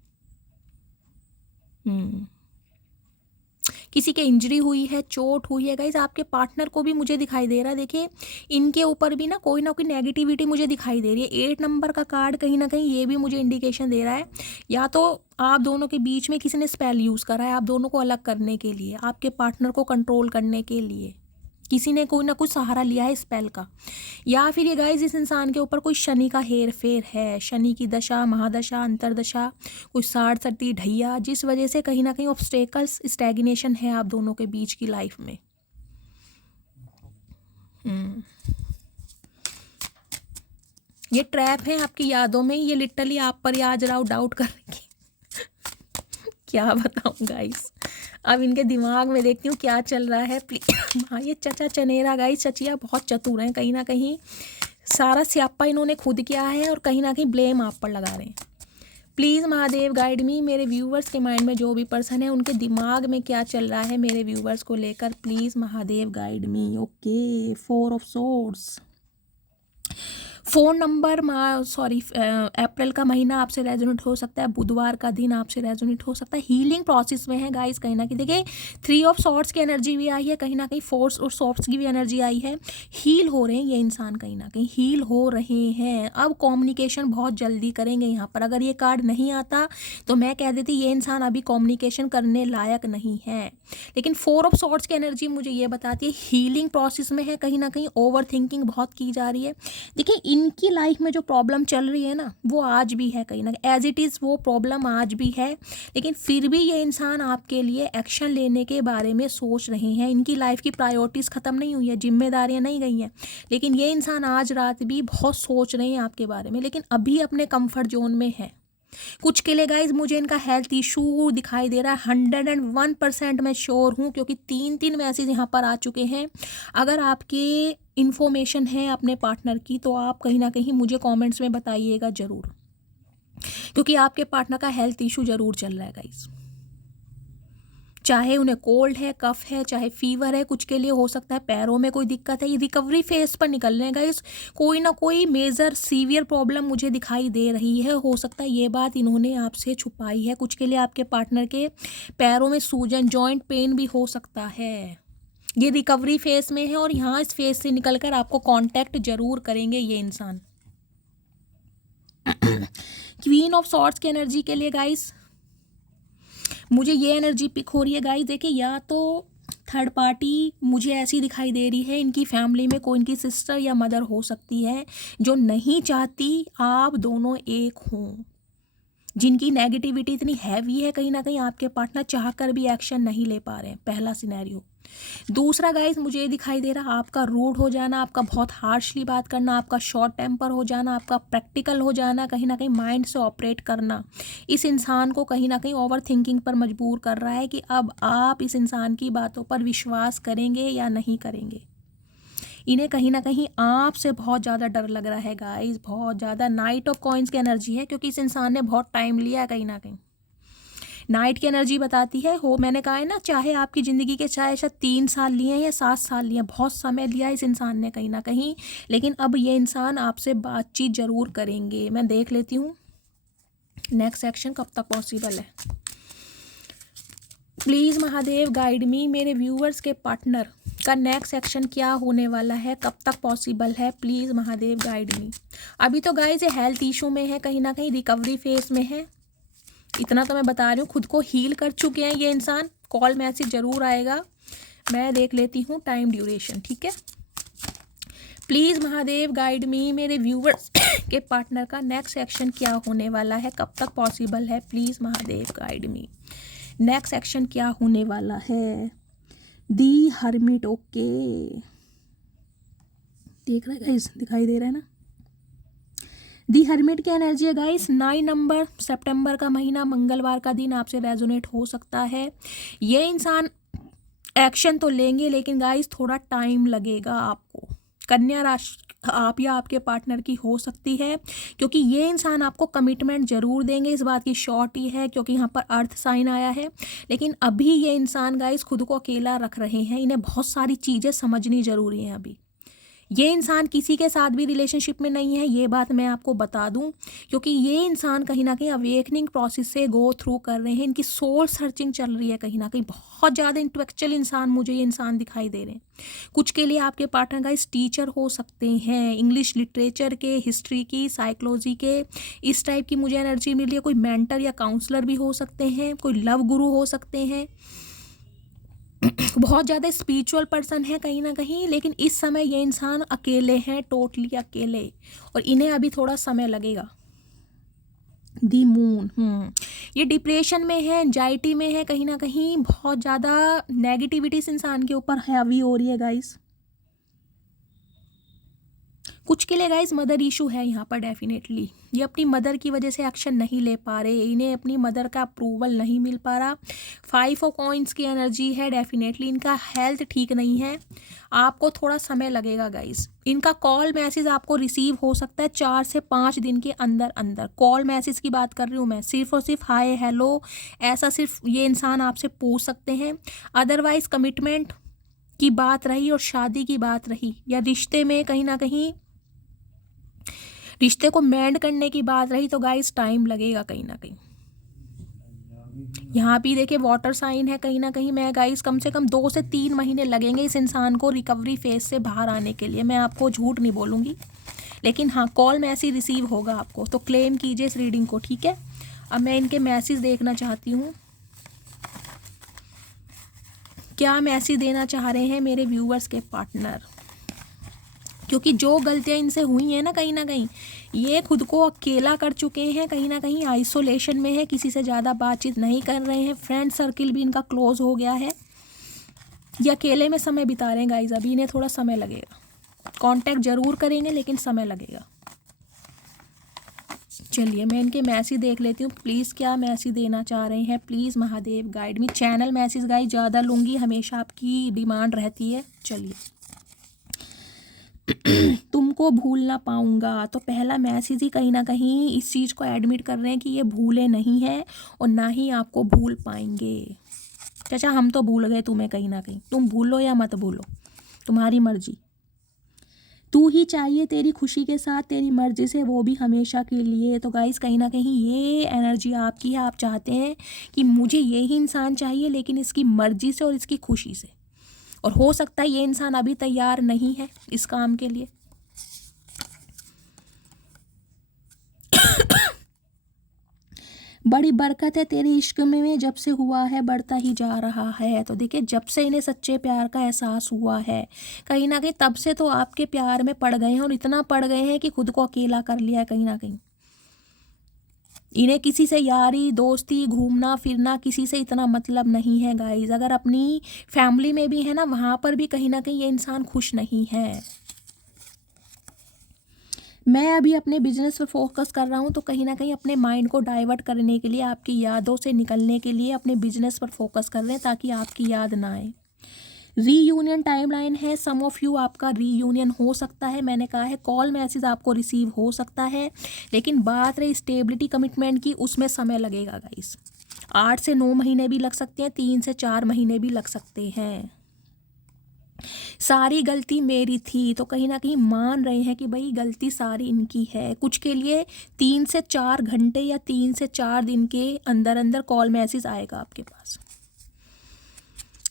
किसी के इंजरी हुई है, चोट हुई है गाइस। आपके पार्टनर को भी मुझे दिखाई दे रहा है, देखिए इनके ऊपर भी ना कोई नेगेटिविटी मुझे दिखाई दे रही है। 8 नंबर का कार्ड कहीं ना कहीं ये भी मुझे इंडिकेशन दे रहा है, या तो आप दोनों के बीच में किसी ने स्पेल यूज़ करा है आप दोनों को अलग करने के लिए, आपके पार्टनर को कंट्रोल करने के लिए किसी ने कोई ना कुछ सहारा लिया है स्पेल का। या फिर ये गाइस इस इंसान के ऊपर कोई शनि का हेर फेर है, शनि की दशा, महादशा, अंतरदशा, कोई 60 ढैया, जिस वजह से कहीं ना कहीं ऑब्स्टेकल्स, स्टैग्नेशन है आप दोनों के बीच की लाइफ में। ये ट्रैप है आपकी यादों में, ये लिटरली आप पर आज डाउट करने की क्या बताऊं गाइस। अब इनके दिमाग में देखती हूँ क्या चल रहा है। हाँ ये चचा चनेरा गाइस, चचिया बहुत चतुर हैं, कहीं ना कहीं सारा स्यापा इन्होंने खुद किया है और कहीं ना कहीं ब्लेम आप पर लगा रहे हैं। प्लीज़ महादेव गाइड मी, मेरे व्यूवर्स के माइंड में जो भी पर्सन है उनके दिमाग में क्या चल रहा है मेरे व्यूवर्स को लेकर। Please Mahadev guide me. Okay, 4 of swords, 4 number अप्रैल का महीना आपसे रेजोनेट हो सकता है, बुधवार का दिन आपसे रेजोनेट हो सकता है। हीलिंग प्रोसेस में है गाइस कहीं ना कहीं। देखिए 3 ऑफ सॉर्ड्स की एनर्जी भी आई है, कहीं ना कहीं 4 और सॉर्ड्स की भी एनर्जी आई है। हील हो रहे हैं ये इंसान, कहीं ना कहीं हील हो रहे हैं। अब कम्युनिकेशन बहुत जल्दी करेंगे यहाँ पर। अगर ये कार्ड नहीं आता तो मैं कह देती ये इंसान अभी कम्युनिकेशन करने लायक नहीं है, लेकिन 4 ऑफ सॉर्ड्स की एनर्जी मुझे ये बताती है हीलिंग प्रोसेस में है। कहीं ना कहीं ओवर थिंकिंग बहुत की जा रही है। देखिए इनकी लाइफ में जो प्रॉब्लम चल रही है ना वो आज भी है, कहीं ना एज इट इज़ वो प्रॉब्लम आज भी है, लेकिन फिर भी ये इंसान आपके लिए एक्शन लेने के बारे में सोच रहे हैं। इनकी लाइफ की प्रायोरिटीज़ ख़त्म नहीं हुई है, जिम्मेदारियां नहीं गई हैं, लेकिन ये इंसान आज रात भी बहुत सोच रहे हैं आपके बारे में, लेकिन अभी अपने कंफर्ट जोन में है। कुछ के लिए गाइज मुझे इनका हेल्थ इशू दिखाई दे रहा है, 101% मैं श्योर हूँ, क्योंकि 3 मैसेज यहाँ पर आ चुके हैं। अगर आपकी इन्फॉर्मेशन है अपने पार्टनर की तो आप कहीं ना कहीं मुझे कमेंट्स में बताइएगा ज़रूर। क्योंकि आपके पार्टनर का हेल्थ इशू जरूर चल रहा है गाइस। चाहे उन्हें कोल्ड है, कफ है, चाहे फीवर है, कुछ के लिए हो सकता है पैरों में कोई दिक्कत है। ये रिकवरी फेज पर निकल रहे हैं गाइस। कोई ना कोई मेजर सीवियर प्रॉब्लम मुझे दिखाई दे रही है। हो सकता है ये बात इन्होंने आपसे छुपाई है। कुछ के लिए आपके पार्टनर के पैरों में सूजन, जॉइंट पेन भी हो सकता है। ये रिकवरी फेज में है और यहाँ इस फेज से निकलकर आपको कांटेक्ट जरूर करेंगे ये इंसान। क्वीन ऑफ सॉर्ड्स की एनर्जी के लिए गाइस मुझे ये एनर्जी पिक हो रही है गाइस। देखिए, या तो थर्ड पार्टी मुझे ऐसी दिखाई दे रही है, इनकी फैमिली में कोई इनकी सिस्टर या मदर हो सकती है जो नहीं चाहती आप दोनों एक हों, जिनकी नेगेटिविटी इतनी हैवी है, कहीं ना कहीं आपके पार्टनर चाहकर भी एक्शन नहीं ले पा रहे हैं। पहला सिनेरियो। दूसरा गाइस मुझे ये दिखाई दे रहा आपका रूड हो जाना, आपका बहुत हार्शली बात करना, आपका शॉर्ट टेम्पर हो जाना, आपका प्रैक्टिकल हो जाना, कहीं ना कहीं माइंड से ऑपरेट करना इस इंसान को कहीं ना कहीं ओवर थिंकिंग पर मजबूर कर रहा है कि अब आप इस इंसान की बातों पर विश्वास करेंगे या नहीं करेंगे। इन्हें कहीं ना कहीं आपसे बहुत ज़्यादा डर लग रहा है गाइस, बहुत ज़्यादा। नाइट ऑफ कॉइन्स की एनर्जी है क्योंकि इस इंसान ने बहुत टाइम लिया है। कहीं ना कहीं नाइट की एनर्जी बताती है, हो मैंने कहा है ना, चाहे आपकी ज़िंदगी के चाहे शायद 3 साल लिए हैं या 7 साल लिए हैं, बहुत समय लिया इस इंसान ने कहीं ना कहीं, लेकिन अब ये इंसान आपसे बातचीत ज़रूर करेंगे। मैं देख लेती हूँ नेक्स्ट एक्शन कब तक पॉसिबल है। प्लीज़ महादेव गाइड मी, मेरे व्यूअर्स के पार्टनर का नेक्स्ट एक्शन क्या होने वाला है, कब तक पॉसिबल है। प्लीज़ महादेव गाइड मी। अभी तो गाइस ये हेल्थ इशू में है, कहीं ना कहीं रिकवरी फेज में है, इतना तो मैं बता रही हूँ। खुद को हील कर चुके हैं ये इंसान। कॉल मैसेज ज़रूर आएगा। मैं देख लेती हूँ टाइम ड्यूरेशन, ठीक है। प्लीज़ महादेव गाइड मी, मेरे व्यूवर्स के पार्टनर का नेक्स्ट एक्शन क्या होने वाला है, कब तक पॉसिबल है। Please Mahadev guide me, next action क्या होने वाला है। दी हर्मिट, ओके, देख रहा है गाइस, दिखाई दे रहा है ना। दी हर्मिट की एनर्जी है गाइस। 9 नंबर सितंबर का महीना, मंगलवार का दिन आपसे रेजोनेट हो सकता है। ये इंसान एक्शन तो लेंगे लेकिन गाइस थोड़ा टाइम लगेगा आपको। कन्या राशि आप या आपके पार्टनर की हो सकती है, क्योंकि ये इंसान आपको कमिटमेंट जरूर देंगे, इस बात की श्योरिटी है, क्योंकि यहाँ पर अर्थ साइन आया है। लेकिन अभी ये इंसान गाइस खुद को अकेला रख रहे हैं। इन्हें बहुत सारी चीज़ें समझनी जरूरी हैं अभी। ये इंसान किसी के साथ भी रिलेशनशिप में नहीं है, ये बात मैं आपको बता दूं, क्योंकि ये इंसान कहीं ना कहीं अवेकनिंग प्रोसेस से गो थ्रू कर रहे हैं। इनकी सोल सर्चिंग चल रही है कहीं ना कहीं। बहुत ज़्यादा इंटेलेक्चुअल इंसान मुझे ये इंसान दिखाई दे रहे हैं। कुछ के लिए आपके पार्टनर गाइस टीचर हो सकते हैं, इंग्लिश लिटरेचर के, हिस्ट्री की, साइकोलॉजी के, इस टाइप की मुझे एनर्जी मिली है। कोई मेंटर या काउंसलर भी हो सकते हैं, कोई लव गुरु हो सकते हैं, बहुत ज़्यादा स्पिरिचुअल पर्सन है कहीं ना कहीं। लेकिन इस समय ये इंसान अकेले हैं, टोटली अकेले, और इन्हें अभी थोड़ा समय लगेगा। दी मून, ये डिप्रेशन में है, एंजाइटी में है, कहीं ना कहीं बहुत ज़्यादा नेगेटिविटी इस इंसान के ऊपर हैवी हो रही है गाइस। कुछ के लिए गाइस मदर इशू है यहाँ पर डेफिनेटली। ये अपनी मदर की वजह से एक्शन नहीं ले पा रहे, इन्हें अपनी मदर का अप्रूवल नहीं मिल पा रहा। 5 ऑफ कॉइन्स की एनर्जी है, डेफिनेटली इनका हेल्थ ठीक नहीं है, आपको थोड़ा समय लगेगा गाइस। इनका कॉल मैसेज आपको रिसीव हो सकता है 4 से 5 दिन के अंदर अंदर। कॉल मैसेज की बात कर रही हूँ मैं, सिर्फ और सिर्फ हाय हेलो ऐसा सिर्फ ये इंसान आपसे पूछ सकते हैं। अदरवाइज कमिटमेंट की बात रही और शादी की बात रही, या रिश्ते में कहीं ना कहीं रिश्ते को मेंड करने की बात रही, तो गाइस टाइम लगेगा कहीं ना कहीं। यहाँ भी देखिए वाटर साइन है, कहीं ना कहीं मैं गाइस कम से कम 2 से 3 महीने लगेंगे इस इंसान को रिकवरी फेज से बाहर आने के लिए। मैं आपको झूठ नहीं बोलूँगी, लेकिन हाँ कॉल मैसेज रिसीव होगा आपको, तो क्लेम कीजिए इस रीडिंग को, ठीक है। अब मैं इनके मैसेज देखना चाहती हूँ, क्या मैसेज देना चाह रहे हैं मेरे व्यूअर्स के पार्टनर, क्योंकि जो गलतियां इनसे हुई हैं ना कहीं ये खुद को अकेला कर चुके हैं, कहीं ना कहीं आइसोलेशन में है, किसी से ज़्यादा बातचीत नहीं कर रहे हैं, फ्रेंड सर्किल भी इनका क्लोज हो गया है, ये अकेले में समय बिता रहे हैं गाइस। अभी इन्हें थोड़ा समय लगेगा, कांटेक्ट जरूर करेंगे लेकिन समय लगेगा। चलिए मैं इनके मैसेज देख लेती हूँ, प्लीज़ क्या मैसेज देना चाह रहे हैं। Please Mahadev guide me. Channel message guys ज़्यादा लूँगी, हमेशा आपकी डिमांड रहती है। चलिए तुमको भूल ना पाऊंगा। तो पहला मैसेज ही कहीं ना कहीं इस चीज़ को एडमिट कर रहे हैं कि ये भूले नहीं है और ना ही आपको भूल पाएंगे। चाचा हम तो भूल गए तुम्हें कहीं ना कहीं, तुम भूलो या मत भूलो तुम्हारी मर्जी। तू ही चाहिए तेरी खुशी के साथ, तेरी मर्जी से, वो भी हमेशा के लिए। तो गाइस कहीं ना कहीं ये एनर्जी आपकी है, आप चाहते हैं कि मुझे ये ही इंसान चाहिए लेकिन इसकी मर्जी से और इसकी खुशी से। और हो सकता है ये इंसान अभी तैयार नहीं है इस काम के लिए। बड़ी बरकत है तेरे इश्क में, जब से हुआ है बढ़ता ही जा रहा है। तो देखिए जब से इन्हें सच्चे प्यार का एहसास हुआ है कहीं ना कहीं, तब से तो आपके प्यार में पड़ गए हैं और इतना पड़ गए हैं कि खुद को अकेला कर लिया है कहीं ना कहीं। इन्हें किसी से यारी दोस्ती घूमना फिरना किसी से इतना मतलब नहीं है गाइज। अगर अपनी फैमिली में भी है ना, वहाँ पर भी कहीं ना कहीं ये इंसान खुश नहीं है। मैं अभी अपने बिजनेस पर फोकस कर रहा हूँ, तो कहीं ना कहीं अपने माइंड को डाइवर्ट करने के लिए, आपकी यादों से निकलने के लिए अपने बिजनेस पर फोकस कर रहे हैं ताकि आपकी याद ना आए। रीयूनियन टाइमलाइन है, सम ऑफ यू आपका रीयूनियन हो सकता है। मैंने कहा है कॉल मैसेज आपको रिसीव हो सकता है, लेकिन बात रही स्टेबिलिटी कमिटमेंट की, उसमें समय लगेगा गाइस। 8 से 9 महीने भी लग सकते हैं, 3 से 4 महीने भी लग सकते हैं। सारी गलती मेरी थी, तो कहीं ना कहीं मान रहे हैं कि भाई गलती सारी इनकी है। कुछ के लिए 3 से 4 घंटे या 3 से 4 दिन के अंदर अंदर कॉल मैसेज आएगा आपके पास।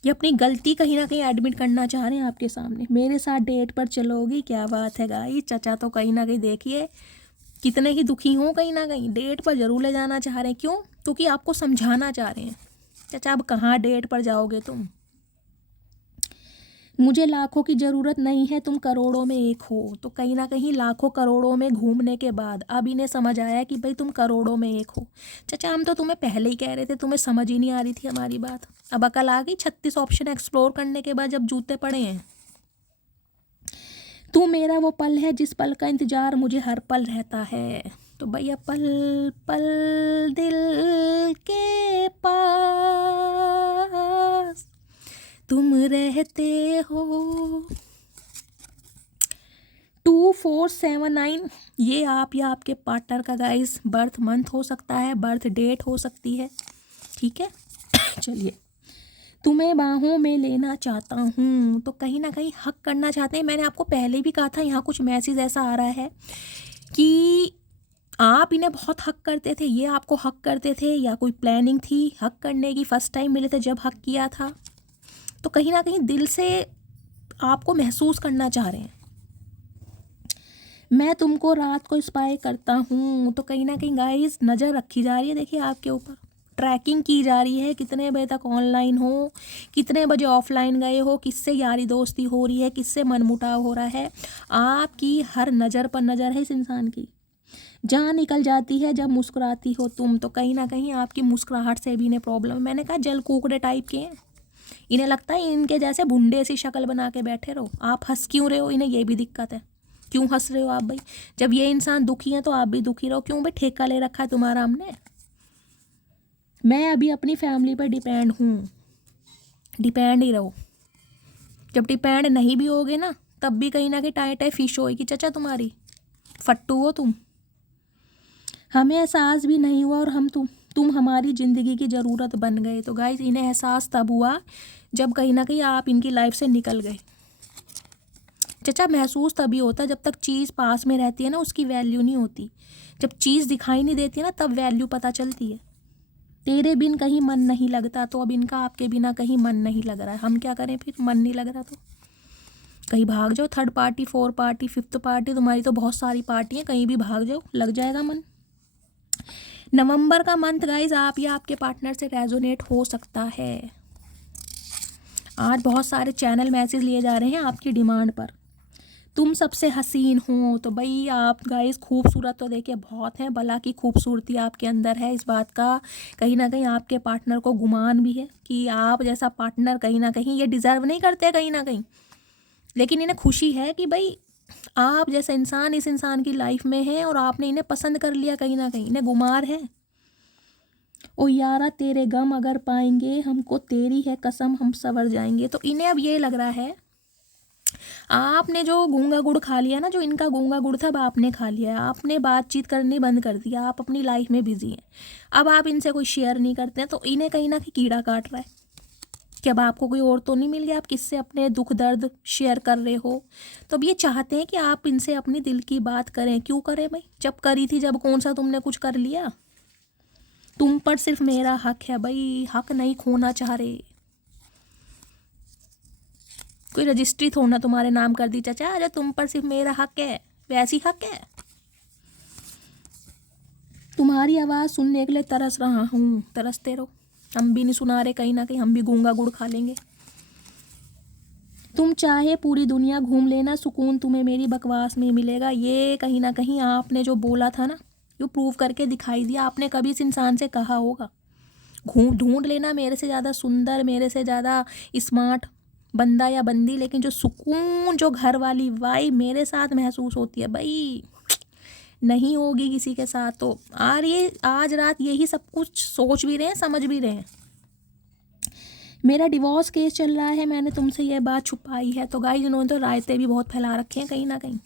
ये अपनी गलती कहीं ना कहीं एडमिट करना चाह रहे हैं आपके सामने। मेरे साथ डेट पर चलोगी, क्या बात है गाइस। चाचा तो कहीं ना कहीं देखिए कितने ही दुखी हों, कहीं ना कहीं डेट पर जरूर ले जाना चाह रहे हैं। क्यों? क्योंकि आपको समझाना चाह रहे हैं। चाचा अब कहाँ डेट पर जाओगे तुम, मुझे लाखों की ज़रूरत नहीं है, तुम करोड़ों में एक हो। तो कहीं ना कहीं लाखों करोड़ों में घूमने के बाद अब इन्हें समझ आया कि भाई तुम करोड़ों में एक हो। चाचा हम तो तुम्हें पहले ही कह रहे थे, तुम्हें समझ ही नहीं आ रही थी हमारी बात। अब अकल आ गई 36 ऑप्शन एक्सप्लोर करने के बाद जब जूते पड़े हैं। तू मेरा वो पल है जिस पल का इंतज़ार मुझे हर पल रहता है। तो भैया पल पल दिल के पास तुम रहते हो। 2479 ये आप या आपके पार्टनर का गाइस बर्थ मंथ हो सकता है, बर्थ डेट हो सकती है। ठीक है चलिए, तुम्हें बाहों में लेना चाहता हूँ, तो कहीं ना कहीं हक करना चाहते हैं। मैंने आपको पहले भी कहा था, यहाँ कुछ मैसेज ऐसा आ रहा है कि आप इन्हें बहुत हक करते थे, ये आपको हक करते थे, या कोई प्लानिंग थी हक करने की। फर्स्ट टाइम मिले थे जब हक किया था, तो कहीं ना कहीं दिल से आपको महसूस करना चाह रहे हैं। मैं तुमको रात को स्पाई करता हूँ, तो कहीं ना कहीं गाइस नज़र रखी जा रही है। देखिए आपके ऊपर ट्रैकिंग की जा रही है, कितने बजे तक ऑनलाइन हो, कितने बजे ऑफलाइन गए हो, किससे यारी दोस्ती हो रही है, किससे मनमुटाव हो रहा है। आपकी हर नज़र पर नज़र है इस इंसान की। जान निकल जाती है जब मुस्कुराती हो तुम, तो कहीं ना कहीं आपकी मुस्कुराहट से भी इन्हें प्रॉब्लम। मैंने कहा जल कुकड़े टाइप के हैं, इन्हें लगता है इनके जैसे भुंडे सी शक्ल बना के बैठे रहो। आप हंस क्यों रहे हो, इन्हें ये भी दिक्कत है। क्यों हंस रहे हो आप भाई? जब ये इंसान दुखी है तो आप भी दुखी रहो। क्यों भाई? ठेका ले रखा है तुम्हारा हमने। मैं अभी अपनी फैमिली पर डिपेंड हूँ। डिपेंड ही रहो। जब डिपेंड नहीं भी होगे ना, तब भी कहीं ना कहीं टाइट है फिश होएगी चाचा तुम्हारी। फट्टू हो तुम। हमें एहसास भी नहीं हुआ और तुम हमारी ज़िंदगी की ज़रूरत बन गए। तो गाइस इन्हें एहसास तब हुआ जब कहीं ना कहीं आप इनकी लाइफ से निकल गए। चाचा महसूस तभी होता है जब तक चीज़ पास में रहती है ना, उसकी वैल्यू नहीं होती। जब चीज़ दिखाई नहीं देती है ना, तब वैल्यू पता चलती है। तेरे बिन कहीं मन नहीं लगता, तो अब इनका आपके बिना कहीं मन नहीं लग रहा है। हम क्या करें फिर? मन नहीं लग रहा तो कहीं भाग जाओ। 3rd party 4th party 5th party, तुम्हारी तो बहुत सारी पार्टी हैं, कहीं भी भाग जाओ, लग जाएगा मन। नवंबर का मंथ गाइज आप या आपके पार्टनर से रेजोनेट हो सकता है। आज बहुत सारे चैनल मैसेज लिए जा रहे हैं आपकी डिमांड पर। तुम सबसे हसीन हो, तो भाई आप गाइस खूबसूरत तो देखिए बहुत हैं, भला की खूबसूरती आपके अंदर है। इस बात का कहीं ना कहीं आपके पार्टनर को गुमान भी है कि आप जैसा पार्टनर कहीं ना कहीं ये डिज़र्व नहीं करते कहीं ना कहीं। लेकिन इन्हें खुशी है कि भाई आप जैसा इंसान इस इंसान की लाइफ में है और आपने इन्हें पसंद कर लिया। कहीं ना कहीं इन्हें गुमार है। ओ यारा तेरे गम अगर पाएंगे, हमको तेरी है कसम हम सवर जाएंगे। तो इन्हें अब ये लग रहा है आपने जो गूंगा गुड़ खा लिया ना, जो इनका गूंगा गुड़ था, अब आपने खा लिया। आपने बातचीत करनी बंद कर दिया, आप अपनी लाइफ में बिजी हैं। अब आप इनसे कोई शेयर नहीं करते हैं, तो इन्हें कहीं ना कहीं कीड़ा काट रहा है कि अब आपको कोई और तो नहीं मिल गया, आप किससे अपने दुख दर्द शेयर कर रहे हो। तो अब ये चाहते हैं कि आप इनसे अपनी दिल की बात करें। क्यों करें भाई, जब करी थी, जब कौन सा तुमने कुछ कर लिया। तुम पर सिर्फ मेरा हक है भाई, हक नहीं खोना चाह रहे। कोई रजिस्ट्री थोड़ा ना तुम्हारे नाम कर दी चाचा, अरे तुम पर सिर्फ मेरा हक है, वैसी हक है। तुम्हारी आवाज़ सुनने के लिए तरस रहा हूँ, तरसते रहो। हम भी नहीं सुना रहे, कहीं ना कहीं हम भी गूंगा गुड़ खा लेंगे। तुम चाहे पूरी दुनिया घूम लेना, सुकून तुम्हें मेरी बकवास में मिलेगा। ये कहीं ना कहीं आपने जो बोला था ना, ये प्रूव करके दिखाई दिया। आपने कभी इस इंसान से कहा होगा घूम ढूंढ लेना मेरे से ज़्यादा सुंदर, मेरे से ज़्यादा स्मार्ट बंदा या बंदी, लेकिन जो सुकून, जो घर वाली वाइब मेरे साथ महसूस होती है भाई, नहीं होगी किसी के साथ। तो आज रात यही सब कुछ सोच भी रहे हैं, समझ भी रहे हैं। मेरा डिवोर्स केस चल रहा है, मैंने तुमसे यह बात छुपाई है। तो गाइस, इन्होंने तो रायते भी बहुत फैला रखे हैं कहीं ना कहीं।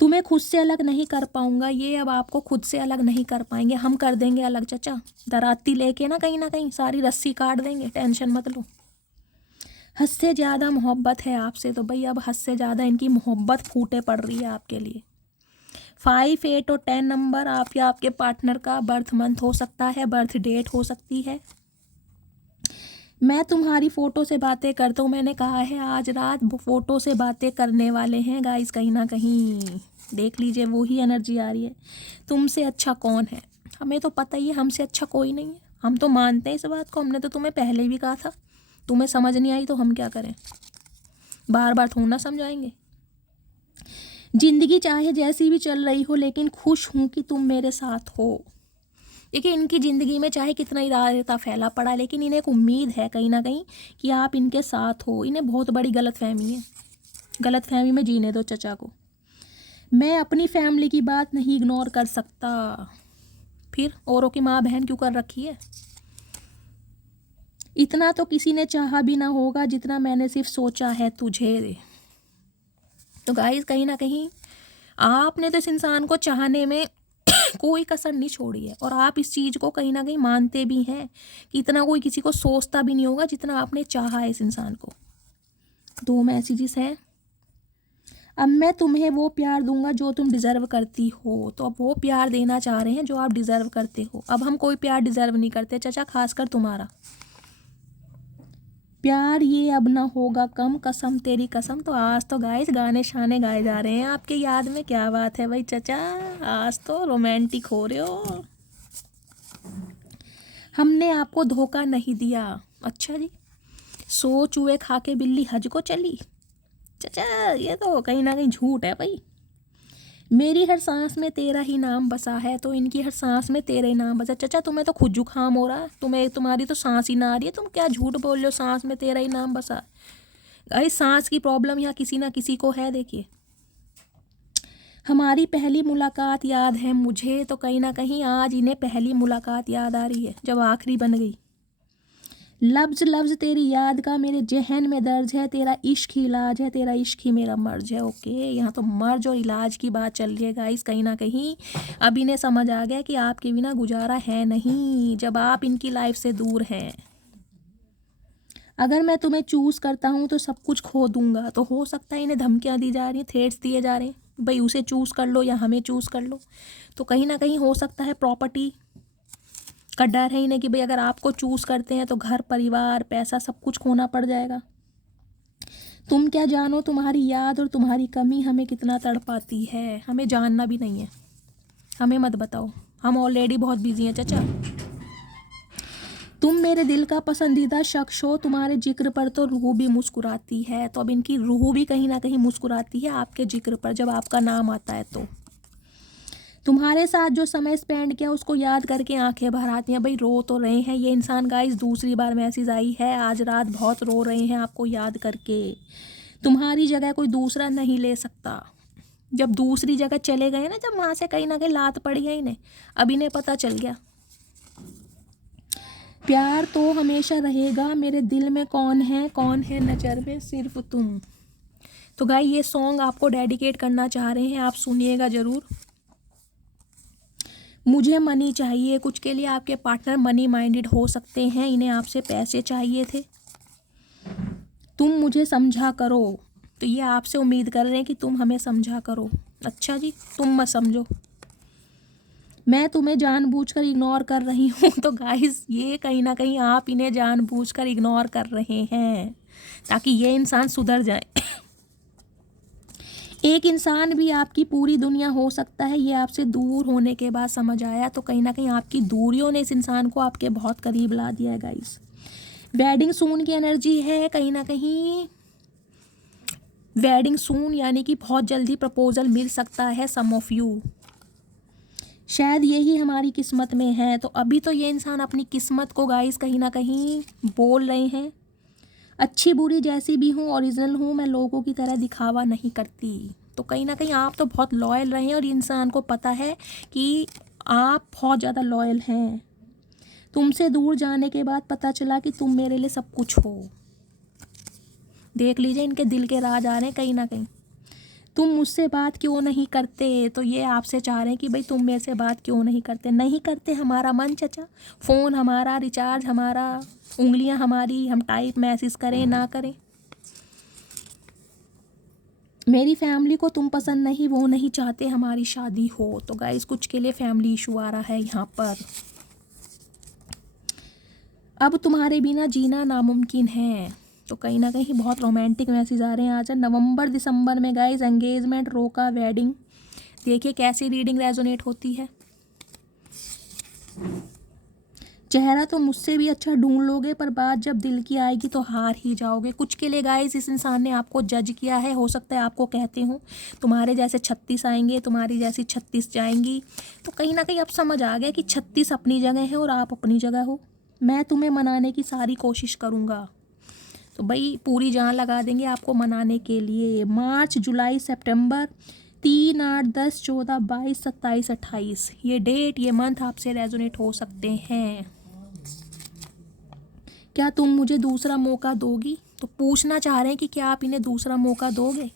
तुम्हें खुद से अलग नहीं कर पाऊंगा, ये अब आपको खुद से अलग नहीं कर पाएंगे, हम कर देंगे अलग चाचा। दराती लेके ना कहीं सारी रस्सी काट देंगे, टेंशन मत लो। हद से ज़्यादा मोहब्बत है आपसे, तो भाई अब हद से ज़्यादा इनकी मोहब्बत फूटे पड़ रही है आपके लिए। 5, 8 और 10 नंबर आप या आपके पार्टनर का बर्थ मंथ हो सकता है, बर्थ डेट हो सकती है। मैं तुम्हारी फ़ोटो से बातें करता हूँ, मैंने कहा है आज रात फ़ोटो से बातें करने वाले हैं गाइस। कहीं ना कहीं देख लीजिए, वो ही एनर्जी आ रही है। तुमसे अच्छा कौन है, हमें तो पता ही है हमसे अच्छा कोई नहीं है। हम तो मानते हैं इस बात को, हमने तो तुम्हें पहले भी कहा था। तुम्हें समझ नहीं आई तो हम क्या करें, बार बार थोड़ा ना समझाएंगे। जिंदगी चाहे जैसी भी चल रही हो, लेकिन खुश हूँ कि तुम मेरे साथ हो। देखिए, इनकी ज़िंदगी में चाहे कितना ही रायता फैला पड़ा है, लेकिन इन्हें एक उम्मीद है कहीं ना कहीं कि आप इनके साथ हो। इन्हें बहुत बड़ी गलतफहमी है, गलतफहमी में जीने दो चचा को। मैं अपनी फैमिली की बात नहीं इग्नोर कर सकता। फिर औरों की माँ बहन क्यों कर रखी है। इतना तो किसी ने चाहा भी ना होगा जितना मैंने सिर्फ सोचा है तुझे। तो गाइस, कहीं ना कहीं आपने तो इस इंसान को चाहने में कोई कसर नहीं छोड़ी है, और आप इस चीज़ को कहीं ना कहीं मानते भी हैं कि इतना कोई किसी को सोचता भी नहीं होगा जितना आपने चाहा है इस इंसान को। 2 मैसेजेस हैं। अब मैं तुम्हें वो प्यार दूंगा जो तुम डिज़र्व करती हो। तो अब वो प्यार देना चाह रहे हैं जो आप डिज़र्व करते हो। अब हम कोई प्यार डिज़र्व नहीं करते चाचा, खासकर तुम्हारा प्यार ये अब ना होगा कम, कसम तेरी कसम। तो आज तो गाइस गाने शाने गाए जा रहे हैं आपके याद में। क्या बात है भाई चाचा, आज तो रोमांटिक हो रहे हो। हमने आपको धोखा नहीं दिया। अच्छा जी, 100 चूहे खा के बिल्ली हज को चली। चाचा, ये तो कहीं ना कहीं झूठ है भाई। मेरी हर सांस में तेरा ही नाम बसा है, तो इनकी हर सांस में तेरा ही नाम बसा। चाचा, तुम्हें तो खुद जुकाम हो रहा है, तुम्हारी तो सांस ही ना आ रही है, तुम क्या झूठ बोल रहे हो, सांस में तेरा ही नाम बसा। अरे सांस की प्रॉब्लम यहाँ किसी ना किसी को है। देखिए, हमारी पहली मुलाकात याद है मुझे, तो कहीं ना कहीं आज इन्हें पहली मुलाकात याद आ रही है जब आखिरी बन गई। लफ्ज़ लफ्ज़ तेरी याद का मेरे जहन में दर्ज है, तेरा इश्क ही इलाज है, तेरा इश्क ही मेरा मर्ज है। ओके, यहाँ तो मर्ज और इलाज की बात चल रही है गाइस। कहीं ना कहीं अब इन्हें समझ आ गया कि आपके बिना गुजारा है नहीं जब आप इनकी लाइफ से दूर हैं। अगर मैं तुम्हें चूज़ करता हूँ तो सब कुछ खो दूंगा। तो हो सकता है इन्हें धमकियाँ दी जा रही हैं, थ्रेट्स दिए जा रहे हैं, भाई उसे चूज़ कर लो या हमें चूज़ कर लो। तो कहीं ना कहीं हो सकता है प्रॉपर्टी का डर है इन्हें कि भाई अगर आपको चूज़ करते हैं तो घर परिवार पैसा सब कुछ खोना पड़ जाएगा। तुम क्या जानो, तुम्हारी याद और तुम्हारी कमी हमें कितना तड़पाती है। हमें जानना भी नहीं है, हमें मत बताओ, हम ऑलरेडी बहुत बिजी हैं चाचा। तुम मेरे दिल का पसंदीदा शख्स हो, तुम्हारे जिक्र पर तो रूह भी मुस्कुराती है। तो अब इनकी रूह भी कहीं ना कहीं मुस्कुराती है आपके जिक्र पर, जब आपका नाम आता है। तो तुम्हारे साथ जो समय स्पेंड किया उसको याद करके आंखें भर आती हैं। भाई रो तो रहे हैं ये इंसान गाइस, दूसरी बार मैसेज आई है, आज रात बहुत रो रहे हैं आपको याद करके। तुम्हारी जगह कोई दूसरा नहीं ले सकता। जब दूसरी जगह चले गए ना, जब वहाँ से कहीं ना कहीं लात पड़ी है इन्हें, अब इन्हें पता चल गया। प्यार तो हमेशा रहेगा, मेरे दिल में कौन है नज़र में सिर्फ तुम। तो गाइस ये सॉन्ग आपको डेडिकेट करना चाह रहे हैं, आप सुनिएगा ज़रूर। मुझे मनी चाहिए, कुछ के लिए आपके पार्टनर मनी माइंडेड हो सकते हैं, इन्हें आपसे पैसे चाहिए थे। तुम मुझे समझा करो, तो ये आपसे उम्मीद कर रहे हैं कि तुम हमें समझा करो। अच्छा जी, तुम मत समझो, मैं तुम्हें जानबूझकर इग्नोर कर रही हूँ। तो गाइस ये कहीं ना कहीं आप इन्हें जानबूझकर इग्नोर कर रहे हैं ताकि ये इंसान सुधर जाए। एक इंसान भी आपकी पूरी दुनिया हो सकता है, ये आपसे दूर होने के बाद समझ आया। तो कहीं ना कहीं आपकी दूरियों ने इस इंसान को आपके बहुत करीब ला दिया है गाइस। वेडिंग सून की एनर्जी है, कहीं ना कहीं वेडिंग सून यानी कि बहुत जल्दी प्रपोजल मिल सकता है सम ऑफ यू। शायद यही हमारी किस्मत में है। तो अभी तो ये इंसान अपनी किस्मत को गाइस कहीं ना कहीं बोल रहे हैं, अच्छी बुरी जैसी भी हूँ, ओरिजिनल हूँ, मैं लोगों की तरह दिखावा नहीं करती। तो कहीं ना कहीं आप तो बहुत लॉयल रहे हैं और इंसान को पता है कि आप बहुत ज़्यादा लॉयल हैं। तुमसे दूर जाने के बाद पता चला कि तुम मेरे लिए सब कुछ हो। देख लीजिए इनके दिल के राज आ रहे हैं कहीं ना कहीं। तुम मुझसे बात क्यों नहीं करते, तो ये आपसे चाह रहे हैं कि भाई तुम मेरे से बात क्यों नहीं करते। नहीं करते हमारा मन चचा, फ़ोन हमारा, रिचार्ज हमारा, उंगलियां हमारी, हम टाइप मैसेज करें ना करें। मेरी फैमिली को तुम पसंद नहीं, वो नहीं चाहते हमारी शादी हो। तो गाइस कुछ के लिए फैमिली इशू आ रहा है यहाँ पर। अब तुम्हारे बिना जीना नामुमकिन है। तो कहीं ना कहीं बहुत रोमांटिक मैसेज आ रहे हैं आज। नवंबर दिसंबर में गाइस एंगेजमेंट, रोका, वेडिंग। देखिए कैसी रीडिंग रेजोनेट होती है। चेहरा तो मुझसे भी अच्छा ढूंढ लोगे, पर बात जब दिल की आएगी तो हार ही जाओगे। कुछ के लिए गाइस इस इंसान ने आपको जज किया है, हो सकता है आपको कहते हो तुम्हारे जैसे 36 आएंगे, तुम्हारी जैसी 36 जाएंगी। तो कहीं ना कहीं अब समझ आ गया कि 36 अपनी जगह है और आप अपनी जगह हो। मैं तुम्हें मनाने की सारी कोशिश करूँगा। तो भाई पूरी जान लगा देंगे आपको मनाने के लिए। मार्च, जुलाई, सितंबर, 3, 8, 10, 14, 22, 27, 28 ये डेट, ये मंथ आपसे रेजोनेट हो सकते हैं। क्या तुम मुझे दूसरा मौका दोगी? तो पूछना चाह रहे हैं कि क्या आप इन्हें दूसरा मौका दोगे।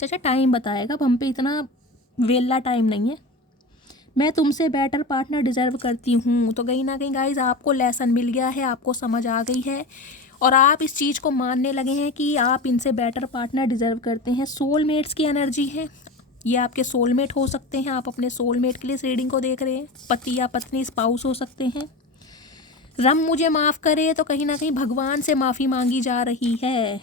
चाचा टाइम बताएगा, अब हम पे इतना वेला टाइम नहीं है। मैं तुमसे बेटर पार्टनर डिजर्व करती हूँ। तो कहीं ना कहीं गाइज आपको लेसन मिल गया है, आपको समझ आ गई है और आप इस चीज़ को मानने लगे हैं कि आप इनसे बेटर पार्टनर डिजर्व करते हैं। सोलमेट्स की एनर्जी है, ये आपके सोलमेट हो सकते हैं। आप अपने सोलमेट के लिए इस रीडिंग को देख रहे हैं। पति या पत्नी, स्पाउस हो सकते हैं। रम मुझे माफ़ करे, तो कहीं ना कहीं भगवान से माफ़ी मांगी जा रही है।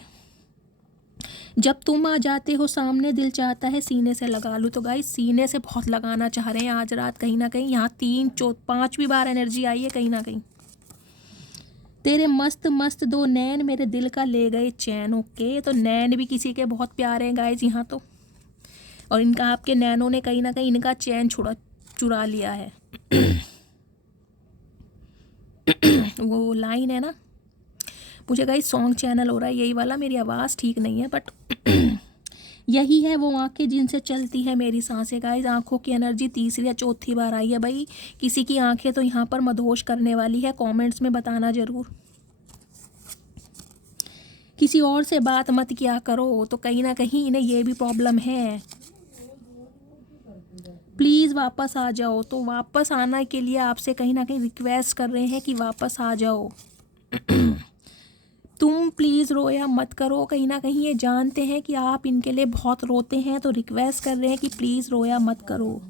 जब तुम आ जाते हो सामने, दिल चाहता है सीने से लगा लूँ। तो गाइस सीने से बहुत लगाना चाह रहे हैं आज रात कहीं ना कहीं। यहाँ 3, 4, 5वीं बार एनर्जी आई है कहीं ना कहीं। तेरे मस्त मस्त 2 नैन मेरे दिल का ले गए चैन। ओके, तो नैन भी किसी के बहुत प्यारे हैं गाइस यहाँ तो। और इनका आपके नैनों ने कहीं ना कहीं इनका चैन चुरा लिया है। वो लाइन है ना, मुझे गाइस सॉन्ग चैनल हो रहा है यही वाला, मेरी आवाज़ ठीक नहीं है बट यही है वो आंखें जिनसे चलती है मेरी सांसें। गाइस आंखों की एनर्जी तीसरी या चौथी बार आई है भाई। किसी की आंखें तो यहाँ पर मदहोश करने वाली है, कमेंट्स में बताना ज़रूर। किसी और से बात मत किया करो, तो कहीं ना कहीं इन्हें ये भी प्रॉब्लम है। प्लीज़ वापस आ जाओ। तो वापस आने के लिए आपसे कहीं ना कहीं रिक्वेस्ट कर रहे हैं कि वापस आ जाओ। तुम प्लीज़ रोया मत करो। कहीं ना कहीं ये जानते हैं कि आप इनके लिए बहुत रोते हैं, तो रिक्वेस्ट कर रहे हैं कि प्लीज़ रोया मत करो।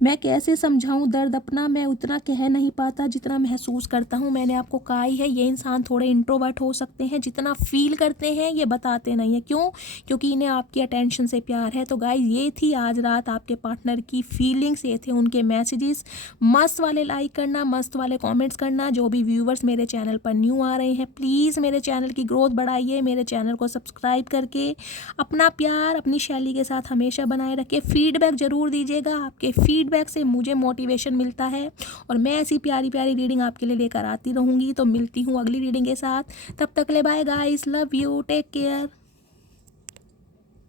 मैं कैसे समझाऊं दर्द अपना, मैं उतना कह नहीं पाता जितना महसूस करता हूं। मैंने आपको कहा ही है ये इंसान थोड़े इंट्रोवर्ट हो सकते हैं, जितना फील करते हैं ये बताते नहीं है। क्यों? क्योंकि इन्हें आपकी अटेंशन से प्यार है। तो गाइस ये थी आज रात आपके पार्टनर की फीलिंग्स, ये थे उनके मैसेजेस। मस्त वाले लाइक करना, मस्त वाले कॉमेंट्स करना। जो भी व्यूवर्स मेरे चैनल पर न्यू आ रहे हैं, प्लीज़ मेरे चैनल की ग्रोथ बढ़ाइए। मेरे चैनल को सब्सक्राइब करके अपना प्यार अपनी शैली के साथ हमेशा बनाए रखिए। फीडबैक ज़रूर दीजिएगा, आपके फीडबैक से मुझे मोटिवेशन मिलता है और मैं ऐसी प्यारी प्यारी रीडिंग आपके लिए लेकर आती रहूँगी। तो मिलती हूँ अगली रीडिंग के साथ, तब तक ले bye guys, love you, take care.